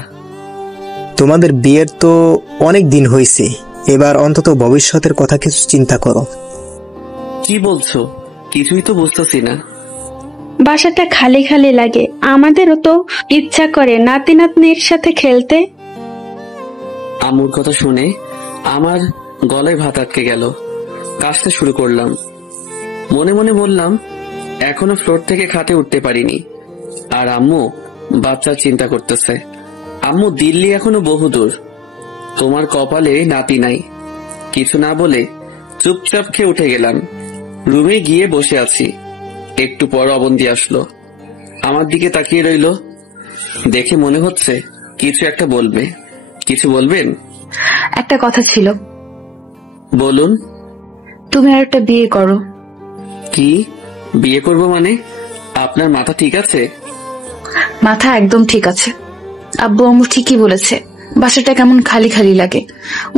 তোমাদের বিয়ের তো অনেক দিন হয়েছে, এবার অন্তত ভবিষ্যতের কথা কিছু চিন্তা করো। কি বলছো? কিছুই তো বুঝতেছি না। বাসাটা খালি খালি লাগে, আমাদেরও তো ইচ্ছা করে নাতি নাতনির সাথে খেলতে। আম্মুর কথা শুনে আমার গলায় ভাত আটকে গেল। কাশতে শুরু করলাম। মনে মনে বললাম, এখনো ফ্লোর থেকে খাটে উঠতে পারিনি, আর আম্মু বাচ্চার চিন্তা করতেছে। আম্মু, দিল্লি এখনো বহুদূর, তোমার কপালে নাতি নাই। কিছু না বলে চুপচাপ খেয়ে উঠে গেলাম। রুমে গিয়ে বসে আছি। একটু পর অবন্তী আসলো, আমার দিকে তাকিয়ে রইল। দেখে মনে হচ্ছে কিছু একটা বলবে। কিছু বলবেন? একটা কথা ছিল। বলুন। তুমি আর একটা বিয়ে করো। কি বিয়ে করব মানে? আপনার মাথা ঠিক আছে? মাথা একদম ঠিক আছে। আব্বু আম্মু ঠিকই বলেছে, বাসাটা কেমন খালি খালি লাগে,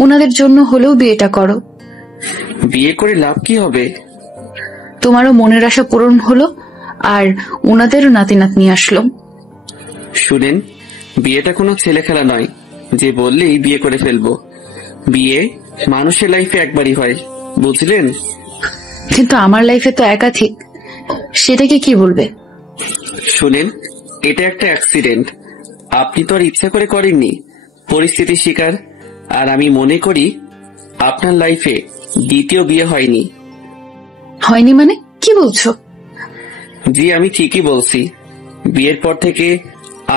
ওনাদের জন্য হলেও বিয়েটা করো। বিয়ে করে লাভ কি হবে? তোমারও মনের আশা পূরণ হলো, আর ওনাদেরও নাতি নাতনি আসলো। শুনেন, বিয়েটা কোনো ছেলে খেলা নয় যে বললেই বিয়ে করে ফেলবো। বিয়ে মানুষের লাইফে একবারই হয়, বুঝলেন? কিন্তু আমার লাইফে তো একাধিক, সেটাকে কি বলবে? শুনেন, এটা একটা অ্যাক্সিডেন্ট। আপনি তো আর ইচ্ছা করে করেননি, পরিস্থিতির শিকার। আর আমি মনে করি আপনার লাইফে দ্বিতীয় বিয়ে হয়নি। হয়নি মানে কি বলছো? জি, আমি ঠিকই বলছি। বিয়ের পর থেকে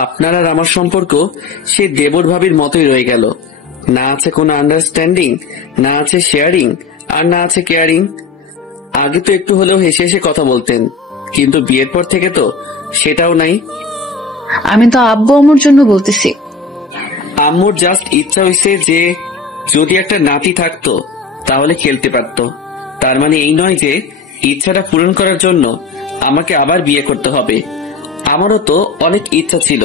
আপনার আর আমার সম্পর্ক সে দেবর ভাবির মতোই রয়ে গেল। না আছে কোনো আন্ডারস্ট্যান্ডিং, না আছে শেয়ারিং, আর না আছে কেয়ারিং। আগে তো একটু হলেও হেসে হেসে কথা বলতেন, কিন্তু বিয়ের পর থেকে তো সেটাও নাই। আমি তো আব্বু আম্মুর জন্য বলতেছি। আম্মুর জাস্ট ইচ্ছা হয়েছে যে যদি একটা নাতি থাকতো তাহলে খেলতে পারতো। তার মানে এই নয় যে ইচ্ছাটা পূরণ করার জন্য আমাকে আবার বিয়ে করতে হবে। আমারও তো অনেক ইচ্ছা ছিল,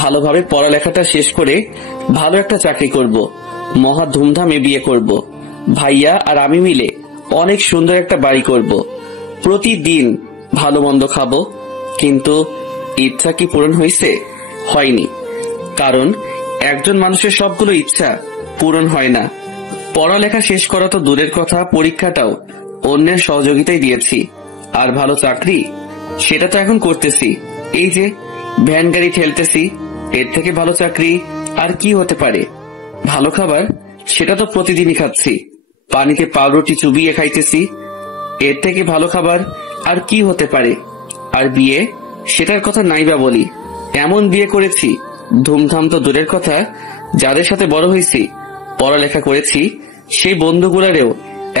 ভালোভাবে পড়ালেখাটা শেষ করে ভালো একটা চাকরি করব, মহা ধুমধামে বিয়ে করব, ভাইয়া আর আমি মিলে অনেক সুন্দর একটা বাড়ি করব, প্রতিদিন ভালো মন্দ খাবো। কিন্তু ইচ্ছা কি পূরণ হয়েছে? হয়নি। কারণ একজন মানুষের সবগুলো ইচ্ছা পূরণ হয় না। পড়ালেখা শেষ করা তো দূরের কথা, পরীক্ষাটাও অন্যের সহযোগিতায় দিয়েছি। আর ভালো চাকরি, সেটা তো এখন করতেছি। এই যে ভ্যান গাড়ি ঠেলতেছি, এর থেকে ভালো চাকরি আর কি হতে পারে? ভালো খাবার, সেটা তো প্রতিদিনই খাচ্ছি, পানিতে পাউরুটি চুবিয়ে খাইতেছি, এর থেকে ভালো খাবার আর কি হতে পারে? আর বিয়ে, সেটার কথা নাইবা বলি, এমন বিয়ে করেছি, ধুমধাম তো দূরের কথা, যাদের সাথে বড় হয়েছি, পড়ালেখা করেছি, সেই বন্ধুগুলারেও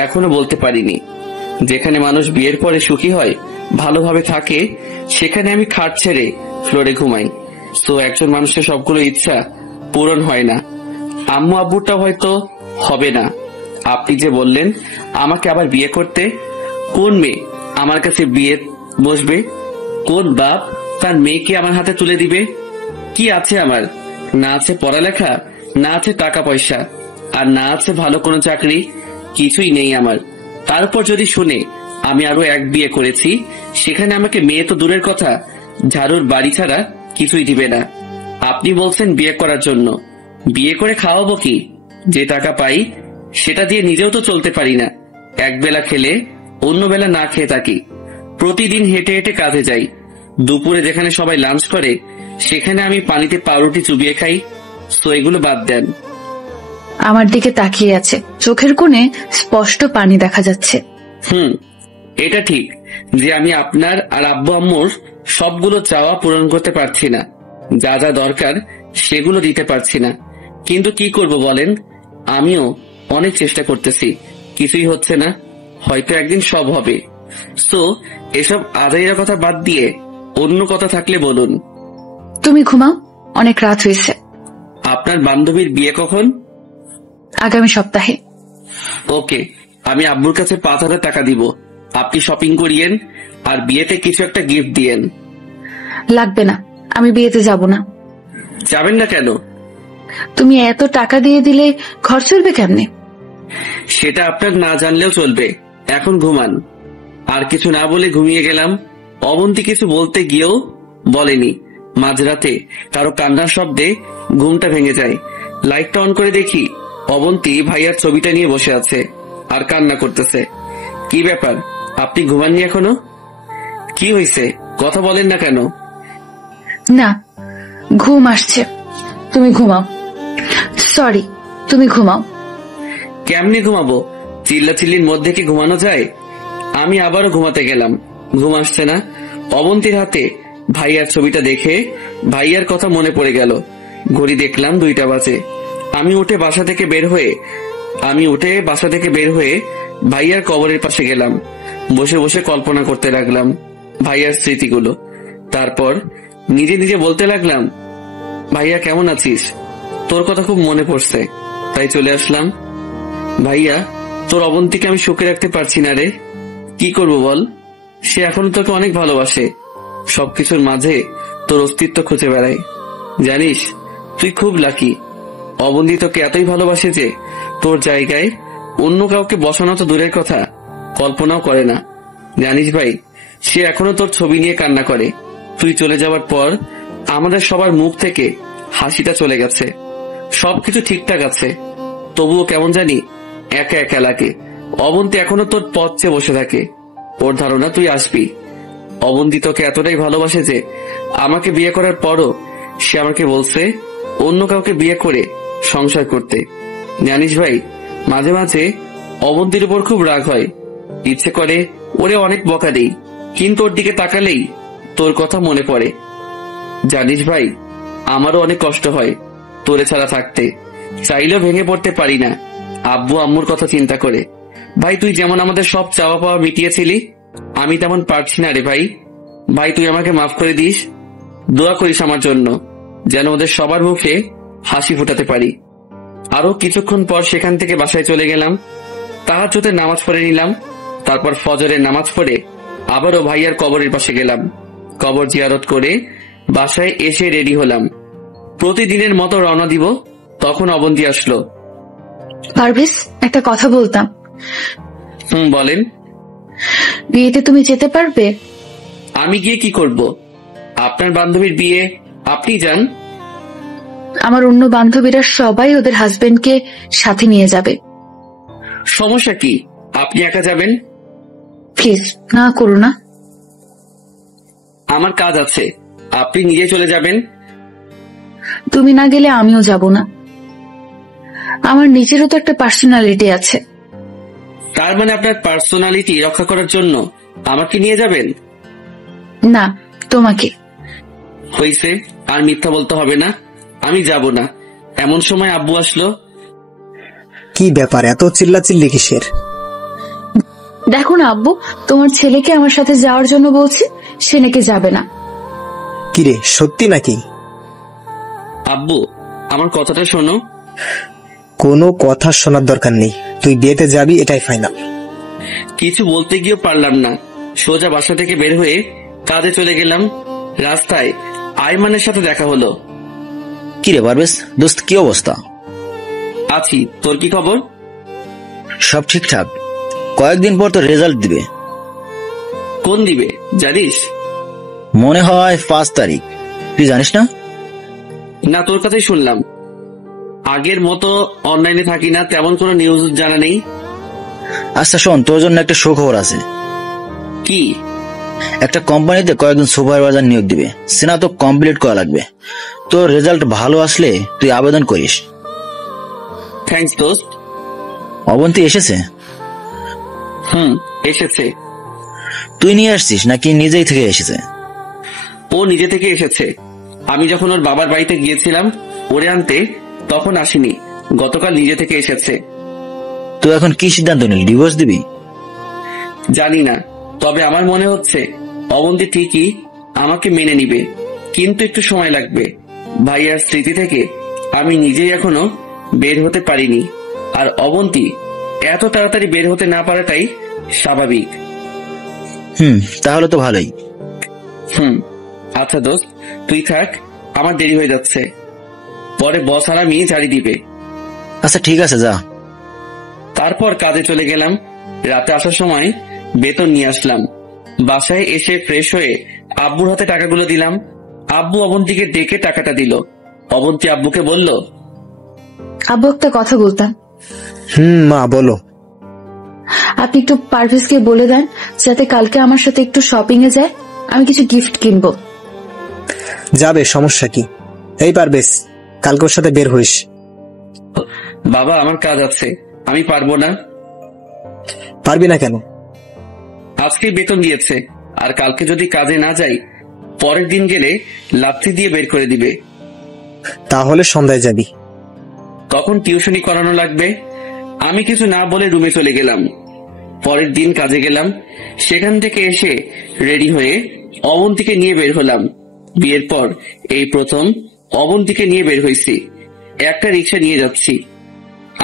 এখনো বলতে পারিনি। যেখানে মানুষ বিয়ের পরে সুখী হয়, ভালোভাবে থাকে, সেখানে আমি খাট ছেড়ে ফ্লোরে ঘুমাই। তো একজন মানুষের সবগুলো ইচ্ছা পূরণ হয় না। আম্মু আব্বুরটা হয়তো হবে না। আপনি যে বললেন আমাকে আবার বিয়ে করতে, কোন মেয়ে আমার কাছে বিয়ে বসবে? কোন বাপ তার মেয়েকে আমার হাতে তুলে দিবে? কি আছে আমার? না আছে পড়ালেখা, না আছে টাকা পয়সা, আর না আছে ভালো কোনো চাকরি। কিছুই নেই আমার। তারপর যদি শুনে আমি আরো এক বিয়ে করেছি, সেখানে আমাকে মেয়ে তো দূরের কথা, ঝাড়ুর বাড়ি ছাড়া কিছুই দিবে না। আপনি বলছেন বিয়ে করার জন্য। বিয়ে করে খাওয়াবো কি? যে টাকা পাই সেটা দিয়ে নিজেও তো চলতে পারি না। এক বেলা খেলে অন্য বেলা না খেয়ে থাকি। প্রতিদিন হেঁটে হেঁটে কাজে যাই। দুপুরে যেখানে সবাই লাঞ্চ করে, সেখানে আমি পানিতে পাউরুটি চুবিয়ে খাই। তো এগুলো বাদ দেন। আমার দিকে তাকিয়ে আছে, চোখের কোণে স্পষ্ট পানি দেখা যাচ্ছে। এটা ঠিক যে আমি আপনার আর আব্বু আম্মুর সবগুলো চাওয়া পূরণ করতে পারছি না। যা যা দরকার সেগুলো দিতে পারছি না। কিন্তু কি করব বলেন? আমিও অনেক চেষ্টা করতেছি, কিছুই হচ্ছে না। হয়তো একদিন সব হবে। তো এসব আজাইরা কথা বাদ দিয়ে অন্য কথা থাকলে বলুন। তুমি ঘুমাও, অনেক রাত হয়েছে। আপনার বান্ধবীর বিয়ে কখন? আগামী সপ্তাহে। ওকে, আমি আব্বুর কাছে 5,000 টাকা দিব। আপনি শপিং করিয়েন আর বিয়েতে কিছু একটা গিফট দিয়েন। লাগবে না, আমি বিয়েতে যাব না। যাবেন না কেন? তুমি এত টাকা দিয়ে দিলে ঘর চলবে কেমনে? সেটা আপনার না জানলেও চলবে। এখন ঘুমান। আর কিছু না বলে ঘুমিয়ে গেলাম। অবন্তী কিছু বলতে গিয়েও বলেনি। মাঝরাতে কারো কান্নার শব্দে ঘুমটা ভেঙে যায়। লাইটটা অন করে দেখি অবন্তী ভাইয়ার ছবিটা নিয়ে বসে আছে আর কান্না করতেছে। কি ব্যাপার, আপনি ঘুমাননি এখনো? কি হয়েছে, কথা বলেন না কেন? না, ঘুম আসছে। তুমি ঘুমাও। সরি, তুমি ঘুমাও। কেমনে ঘুমাবো? চিল্লাচিল্লির মধ্যে কি ঘুমানো যায়? আমি আবারও ঘুমাতে গেলাম। ঘুম আসছে না। অবন্তীর হাতে ভাইয়ার ছবিটা দেখে ভাইয়ার কথা মনে পড়ে গেল। ঘড়ি দেখলাম 2টা বাজে। আমি উঠে বাসা থেকে বের হয়ে ভাইয়ার কবরের পাশে গেলাম। বসে বসে কল্পনা করতে লাগলাম ভাইয়ার স্মৃতিগুলো। তারপর নিজে নিজে বলতে লাগলাম, ভাইয়া কেমন আছিস? তোর কথা খুব মনে পড়ছে, তাই চলে আসলাম। ভাইয়া, তোর অবন্তীকে আমি সুখে রাখতে পারছি না রে। কি করবো বল? সে এখনো তোকে অনেক ভালোবাসে। সবকিছুর মাঝে তোর অস্তিত্ব খুঁজে বেড়ায়। জানিস, তুই খুব লাকি। অবন্তী তোকে এতই ভালোবাসে যে তোর জায়গায় অন্য কাউকে বসানো তো দূরের কথা, কল্পনাও করে না। জানিস ভাই, সে এখনো তোর ছবি নিয়ে কান্না করে। তুই চলে যাওয়ার পর আমাদের সবার মুখ থেকে হাসিটা চলে গেছে। সবকিছু ঠিকঠাক আছে, তবুও কেমন জানি একা একা লাগে। অবন্তী এখনো তোর পথ চেয়ে বসে থাকে। ওর ধারণা তুই আসবি। অবন্তী তোকে এতটাই ভালোবাসে যে আমাকে বিয়ে করার পরও সে আমাকে বলছে অন্য কাউকে বিয়ে করে সংসার করতে। জানিস ভাই, মাঝে মাঝে অবন্তীর উপর খুব রাগ হয়। ইচ্ছে করে ওরে অনেক বকা দেই, কিন্তু ওর দিকে তাকালেই তোর কথা মনে পড়ে। জানিস ভাই, আমারও অনেক কষ্ট হয় তোরে ছাড়া থাকতে। চাইলেও ভেঙে পড়তে পারি না আব্বু আম্মুর কথা চিন্তা করে। ভাই, তুই যেমন আমাদের সব চাওয়া পাওয়া মিটিয়েছিলি, আমি তেমন পারছি না রে ভাই। ভাই, তুই আমাকে মাফ করে দিস। দোয়া করিস আমার জন্য, যেন ওদের সবার মুখে হাসি ফোটাতে পারি। আরো কিছুক্ষণ পর সেখান থেকে বাসায় চলে গেলাম। তাহাজ্জুদের নামাজ পড়ে নিলাম। তারপর ফজরের নামাজ পড়ে আবারও ভাইয়ার কবরের পাশে গেলাম। কবর জিয়ারত করে বাসায় এসে রেডি হলাম। প্রতিদিনের মতো রওনা দিব। তখন অবন্তী আসলো। পারভেজ, একটা কথা বলতাম। বলেন। বিয়েতে তুমি যেতে পারবে? আমি গিয়ে কি করব? আপনার বান্ধবীর বিয়ে, আপনি যান। আমার অন্য বান্ধবীরা সবাই ওদের হাজবেন্ডকে সাথে নিয়ে যাবে। সমস্যা কি? আপনি একা যাবেন? প্লিজ না করো না। আমার কাজ আছে, আপনি নিজে চলে যাবেন। তুমি না গেলে আমিও যাব না। আমার নিজেরও তো একটা পার্সোনালিটি আছে। তার মানে আপনার পার্সোনালিটি রক্ষা করার জন্য আমাকে নিয়ে যাবেন? না, তোমাকে। হইছে, আর মিথ্যা বলতে হবে না। আমি যাব না। এমন সময় আব্বু আসলো। কি ব্যাপার, এত চিল্লাচিল্লি কিসের? দেখো না আব্বু, তোমার ছেলেকে আমার সাথে যাওয়ার জন্য বলছে, সে নাকি যাবে না। কিরে, সত্যি নাকি? আব্বু, আমার কথাটা শোনো। কোনো কথা শোনার দরকার নেই, তুই বিয়েতে যাবি, এটাই ফাইনাল। কিছু বলতে গিয়েও পারলাম না, সোজা বাসা থেকে বের হয়ে কাজে চলে গেলাম। রাস্তায় আইমানের সাথে দেখা হলো। কি রে পারভেজ, দোস্ত কি অবস্থা? আছি, তোর কি খবর? সব ঠিকঠাক। কয়েকদিন পর তো রেজাল্ট দিবে। কোন দিবে জানিস? মনে হয় 5 তারিখ। তুই জানিস না? না, তোর কাছেই শুনলাম। আগের মতো অনলাইনে থাকি না, তেমন কোনো নিউজ জানা নেই। আচ্ছা শোন, তোর জন্য একটা সুখবর আছে। কি? একটা কোম্পানিতে কয়েকজন সুপারভাইজার নিয়োগ দিবে, স্নাতক কমপ্লিট করা লাগবে। তোর রেজাল্ট ভালো আসলে তুই আবেদন করিস। থ্যাঙ্কস দোস্ত। অবন্তী এসেছে? এসেছে। তুই নিয়ে আসছিস নাকি নিজেই থেকে এসেছে? ও নিজে থেকে এসেছে। আমি যখন ওর বাবার বাড়িতে গিয়েছিলাম ওরে আনতে, তখন আসিনি। গতকাল নিজে থেকে এসেছে। তুই এখন কি সিদ্ধান্ত নিলি, ডিভোর্স দিবি? জানি না, তবে আমার মনে হচ্ছে অবন্তী ঠিকই আমাকে মেনে নিবে, কিন্তু একটু সময় লাগবে। ভাইয়ার স্মৃতি থেকে আমি নিজেই এখনো বের হতে পারিনি, আর অবন্তী এত তাড়াতাড়ি বের হতে না পারাটাই স্বাভাবিক। তাহলে তো ভালোই। আচ্ছা দোস্ত, তুই থাক, আমার দেরি হয়ে যাচ্ছে। পরে বস আর আমি ঝাড়ি দিবে। আচ্ছা ঠিক আছে, যা। তারপর কাজে চলে গেলাম। রাতে আসার সময় বেতন নিয়ে আসলাম। বাসায় এসে ফ্রেশ হয়ে আব্বুর হাতে টাকাগুলো দিলাম। আব্বু অবন্তীকে ডেকে টাকাটা দিল। অবন্তী আব্বুকে বলল, আব্বু একটা কথা বলতাম। মা বলো। আপনি একটু পারভেজকে বলে দেন যাতে কালকে আমার সাথে একটু শপিং এ যায়, আমি কিছু গিফট কিনবো। যাবে, সমস্যা কি? এই পারভেজ, কালকে ওর সাথে বের হইস। বাবা, আমার কাজ আছে, আমি পারবো না। পারবি না কেন? আজকে বেতন দিয়েছে, আর কালকে যদি কাজে না যাই, পরের দিন গেলে লাথি দিয়ে বের করে দিবে। তাহলে সন্ধ্যায় যাবি। তখন টিউশনি করানো লাগবে। আমি কিছু না বলে রুমে চলে গেলাম। পরের দিন কাজে গেলাম। সেখান থেকে এসে রেডি হয়ে অবন্তীকে নিয়ে বের হলাম। বিয়ের পর এই প্রথম অবন্তীকে নিয়ে বের হয়েছি। একটা রিক্সা নিয়ে যাচ্ছি।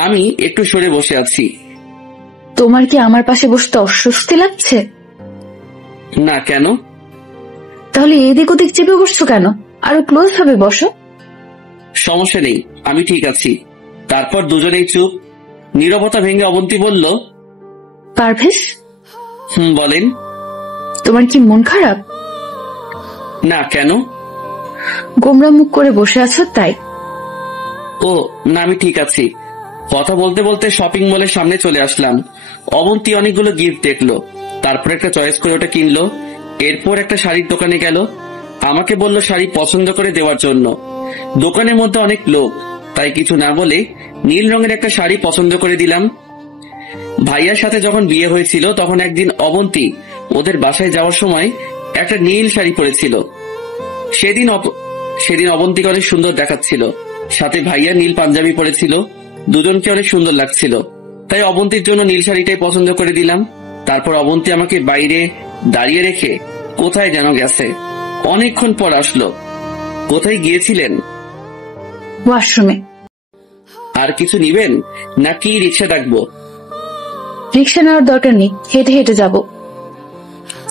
আমি একটু সরে বসে আছি। তোমার কি আমার পাশে বসতে অস্বস্তি লাগছে? না, কেন? তাহলে এদিক ওদিক চেপে বসছো কেন? আরো ক্লোজ ভাবে বসো। সমস্যা নেই, আমি ঠিক আছি। তারপর দুজনেই চুপ। নীরবতা ভেঙে অবন্তী বলল, পারভেজ, বলেন। তোমার কি মন খারাপ? না, কেন? গোমরা মুখ করে বসে আছো তাই। ও না, আমি ঠিক আছি। কথা বলতে বলতে শপিং মলের সামনে চলে আসলাম। অবন্তী অনেকগুলো গিফট দেখলো, তারপর একটা চয়েস করে ওটা কিনলো। এরপর একটা শাড়ির দোকানে গেল। আমাকে বলল শাড়ি পছন্দ করে দেওয়ার জন্য। দোকানের মধ্যে অনেক লোক, তাই কিছু না বলে নীল রঙের একটা শাড়ি পছন্দ করে দিলাম। ভাইয়ার সাথে যখন বিয়ে হয়েছিল তখন একদিন অবন্তী ওদের বাসায় যাওয়ার সময় একটা নীল শাড়ি পরেছিল। সেদিন অবন্তীকে অনেক সুন্দর দেখাচ্ছিল। সাথে ভাইয়া নীল পাঞ্জাবি পরেছিল। দুজনকে অনেক সুন্দর লাগছিল, তাই অবন্তীর জন্য নীল শাড়িটাই পছন্দ করে দিলাম। তারপর অবন্তী আমাকে বাইরে দাঁড়িয়ে রেখে কোথায় যেন গেছে। অনেকক্ষণ পর আসলো। কোথায় গিয়েছিলেন? ওয়াশরুমে। আর কিছু নিবেন নাকি রিক্সা ডাকবো? রিক্সা নেওয়ার দরকার নেই, হেঁটে হেঁটে যাব।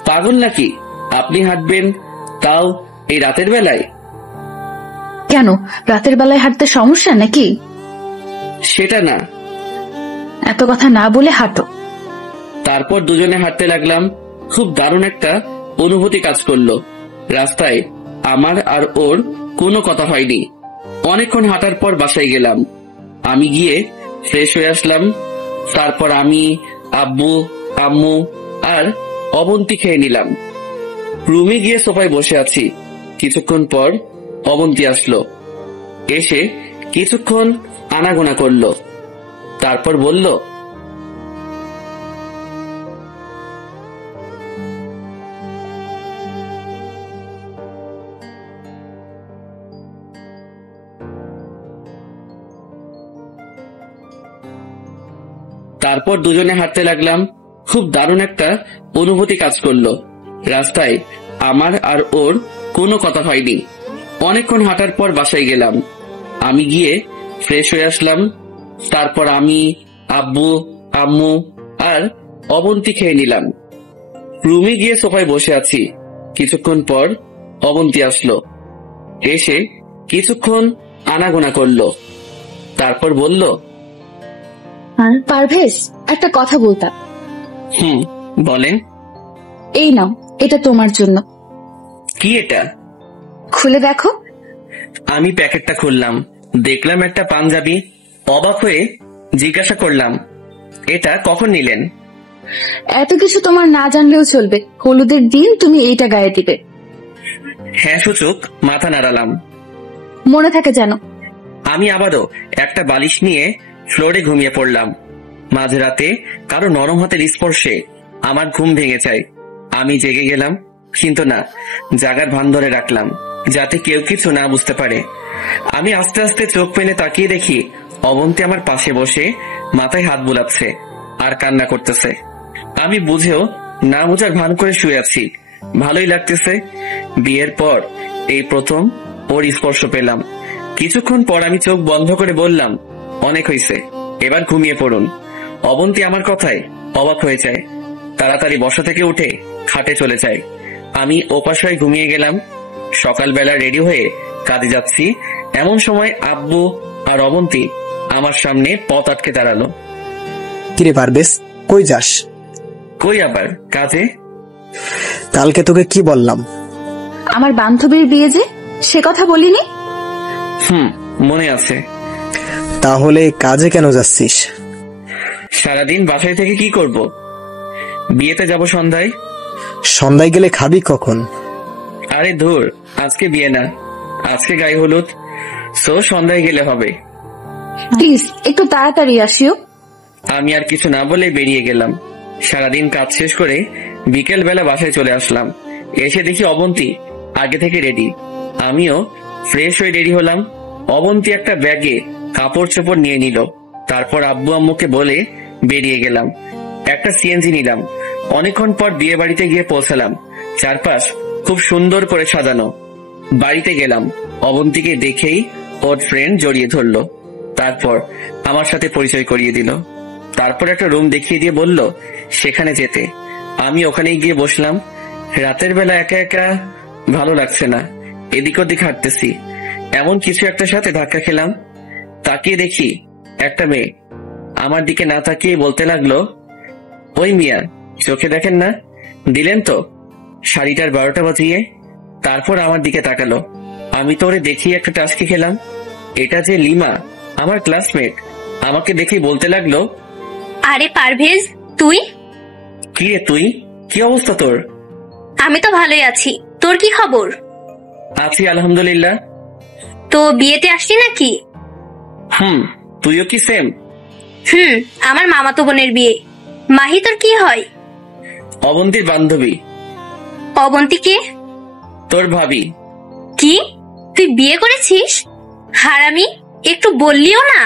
পাগল নাকি? আপনি হাঁটবেন, তাও এই রাতের বেলায়? কেন, রাতের বেলায় হাঁটতে সমস্যা নাকি? সেটা না। এত কথা না বলে হাঁটো। তারপর দুজনে হাঁটতে লাগলাম। খুব দারুণ একটা অনুভূতি কাজ করলো। রাস্তায় আমার আর ওর কোনো কথা হয়নি। অনেকক্ষণ হাঁটার পর বাসায় গেলাম। আমি গিয়ে ফ্রেশ হয়ে আসলাম। তারপর আমি, আব্বু, আম্মু আর অবন্তী খেয়ে নিলাম। রুমে গিয়ে সোফায় বসে আছি। কিছুক্ষণ পর অবন্তী আসলো। এসে কিছুক্ষণ আনাগোনা করলো, তারপর বলল, তারপর দুজনে হাঁটতে লাগলাম। খুব দারুণ একটা অনুভূতি কাজ করলো। রাস্তায় আমার আর ওর কোনো কথা হয়নি। অনেকক্ষণ হাঁটার পর বাসায় গেলাম। আমি গিয়ে ফ্রেশ হয়ে আসলাম। তারপর আমি, আব্বু, আম্মু আর অবন্তী খেয়ে নিলাম। রুমে গিয়ে সোফায় বসে আছি। কিছুক্ষণ পর অবন্তী আসলো। এসে কিছুক্ষণ আনাগোনা করলো, তারপর বলল, পারভেজ, একটা কথা বলতাম। বলেন। এই নাও, এটা তোমার জন্য। কি এটা? খুলে দেখো। আমি প্যাকেটটা খুললাম, দেখলাম একটা পাঞ্জাবি। অবাক হয়ে জিজ্ঞাসা করলাম, এটা কখন নিলেন? এত কিছু তোমার না জানলেও চলবে, হলুদের দিন তুমি এইটা গায়ে দিবে। হ্যাঁ সূচক মাথা নাড়ালাম। মনে থাকে যেন। আমি আবারও একটা বালিশ নিয়ে ফ্লোরে ঘুমিয়ে পড়লাম। মাঝরাতে কারো নরম হাতের স্পর্শে আমার ঘুম ভেঙে যায়। আমি জেগে গেলাম, কিন্তু না, জাগার ভান ধরে রাখলাম যাতে কেউ কিছু না বুঝতে পারে। আমি আস্তে আস্তে চোখ মেলে তাকিয়ে দেখি অবন্তী আমার পাশে বসে মাথায় হাত বুলাচ্ছে আর কান্না করতেছে। আমি বুঝেও না বুঝার ভান করে শুয়ে আছি। ভালোই লাগতেছে। বিয়ের পর এই প্রথম ওর স্পর্শ পেলাম। কিছুক্ষণ পর আমি চোখ বন্ধ করে বললাম, অনেক হয়েছে, এবার ঘুমিয়ে পড়ুন। অবন্তী আমার কথায় অবাক হয়ে যায়। তাড়াতাড়ি বসা থেকে উঠে খাটে চলে যায়। আমি ওপাশ হয়ে ঘুমিয়ে গেলাম। সকালবেলা রেডি হয়ে কাজে যাচ্ছি, এমন সময় আব্বু আর অবন্তী আমার সামনে পথ আটকে দাঁড়ালো। কিরে পারভেজ, কই যাস? কই আবার, কাজে। কালকে তোকে কি বললাম? আমার বান্ধবীর বিয়ে যে, সে কথা বলিনি? মনে আছে। তাহলে কাজে কেন যাচ্ছিস? সারাদিন বাসায় থেকে কি করব? বিয়েতে যাব সন্ধ্যায়। সন্ধ্যায় গেলে খাবি কখন? আরে ধুর, আজকে বিয়ে না, আজকে গায়ে হলুদ, সো সন্ধ্যায় গেলে হবে। প্লিজ একটু তাড়াতাড়ি আসিও। আমি আর কিছু না বলে বেরিয়ে গেলাম। সারাদিন কাজ শেষ করে বিকেল বেলা বাসায় চলে আসলাম। এসে দেখি অবন্তী আগে থেকে রেডি। আমিও ফ্রেশ হয়ে রেডি হলাম। অবন্তী একটা ব্যাগে কাপড় চোপড় নিয়ে নিল। তারপর আব্বু আম্মুকে বলে বেরিয়ে গেলাম। একটা সিএনজি নিলাম। অনেকক্ষণ পর বিয়ে বাড়িতে গিয়ে পৌঁছালাম। চারপাশ খুব সুন্দর করে সাজানো। বাড়িতে গেলাম। অবন্তীকে দেখেই ওর ফ্রেন্ড জড়িয়ে ধরলো। তারপর আমার সাথে পরিচয় করিয়ে দিল। তারপর একটা রুম দেখিয়ে দিয়ে বলল সেখানে যেতে। আমি ওখানেই গিয়ে বসলাম। রাতের বেলা একা একা ভালো লাগছে না। এদিক ওদিক হাঁটতেছি, এমন কিছু একটা সাথে ধাক্কা খেলাম। তাকিয়ে দেখি একটা মেয়ে আমার দিকে না তাকিয়ে বলতে লাগলো, ওই মিয়া, চোখে দেখেন না, দিলেন তো শাড়িটার 12টা বাজিয়ে। তারপর আমার দিকে তাকালো। আমি তো ওরে দেখিয়ে একটা টাস্কি খেলাম। এটা যে লিমা, আমার ক্লাসমেট। আমাকে দেখে বলতে লাগলো, আরে পারভেজ, তুই? কি রে তুই, কি অবস্থা তোর? আমি তো ভালোই আছি, তোর কি খবর? আছি আলহামদুলিল্লাহ। তো বিয়েতে আসলি নাকি? তুইও কি সেম? আমার মামাতো বোনের বিয়ে। মাহি তোর কি হয়? অবন্তীর বান্ধবী। অবন্তী কে? তোর ভাবি। কি, তুই বিয়ে করেছিস? হারামি, একটু বললিও না।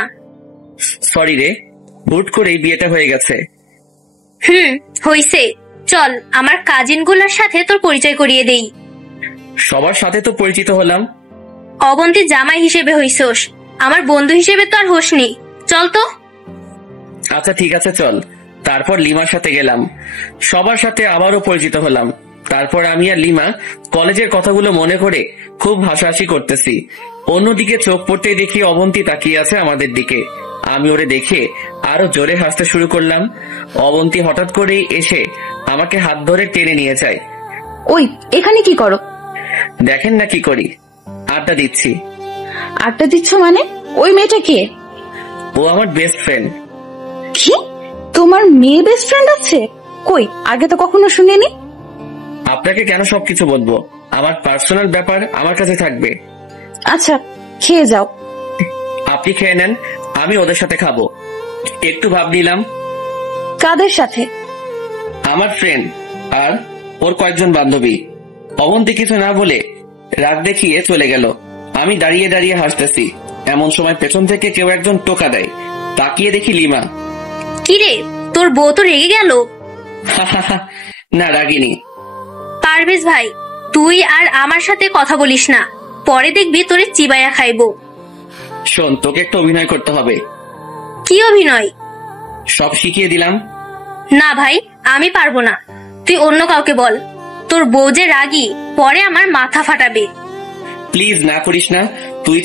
সরি রে, হুট করেই বিয়েটা হয়ে গেছে। হইছে, চল আমার কাজিন গুলোর সাথে তোর পরিচয় করিয়ে দেই। সবার সাথে তো পরিচিত হলাম। অবন্তীর জামাই হিসেবে হইছোস, আমার বন্ধু হিসেবে তো আর হোসনি। চল তো। আচ্ছা ঠিক আছে চল। তারপর লিমার সাথে গেলাম। সবার সাথে আবারও পরিচিত হলাম। তারপর আমি আর লিমা কলেজের কথাগুলো মনে করে খুব হাসাহাসি করতেছি। অন্যদিকে চোখ পড়তেই দেখি অবন্তী তাকিয়ে আছে আমাদের দিকে। আমি ওরে দেখে আরো জোরে হাসতে শুরু করলাম। অবন্তী হঠাৎ করেই এসে আমাকে হাত ধরে টেনে নিয়ে যায়। ওই, এখানে কি করো? দেখেন না কি করি, আড্ডা দিচ্ছি। আড্ডা দিচ্ছ মানে? ওই মেয়েটা কে? ও আমার বেস্ট ফ্রেন্ড। কি, তোমার মেয়ে বেস্ট ফ্রেন্ড আছে? কই, আগে তো কখনো শুনিনি। আপনাকে কেন সবকিছু বলবো? আমার পার্সোনাল ব্যাপার আমার কাছে থাকবে। আচ্ছা, খেয়ে যাও। আপনি খেয়ে নেন, আমি ওদের সাথে খাবো। একটু ভাব নিলাম। কাদের সাথে? আমার ফ্রেন্ড আর ওর কয়েকজন বান্ধবী। অবন্তী কিছু না বলে রাগ দেখিয়ে চলে গেল। আমি দাঁড়িয়ে দাঁড়িয়ে হাসতেছি। এমন সময় পেছন থেকে কেউ একজন টোকা দেয়। তাকিয়ে দেখি লিমা। কিরে, তোর বউ তো রেগে গেল? না, রাগিনি। পারভেজ ভাই, তুই আর আমার সাথে কথা বলিস না, পরে দেখবি তোরে চিবাইয়া খাইবো। শোন, তোকে একটা অভিনয় করতে হবে। কি অভিনয়? সব শিখিয়ে দিলাম। না ভাই, আমি পারবো না, তুই অন্য কাউকে বল। তোর বউ যে রাগী, পরে আমার মাথা ফাটাবে। প্লিজ না করিস না, তুই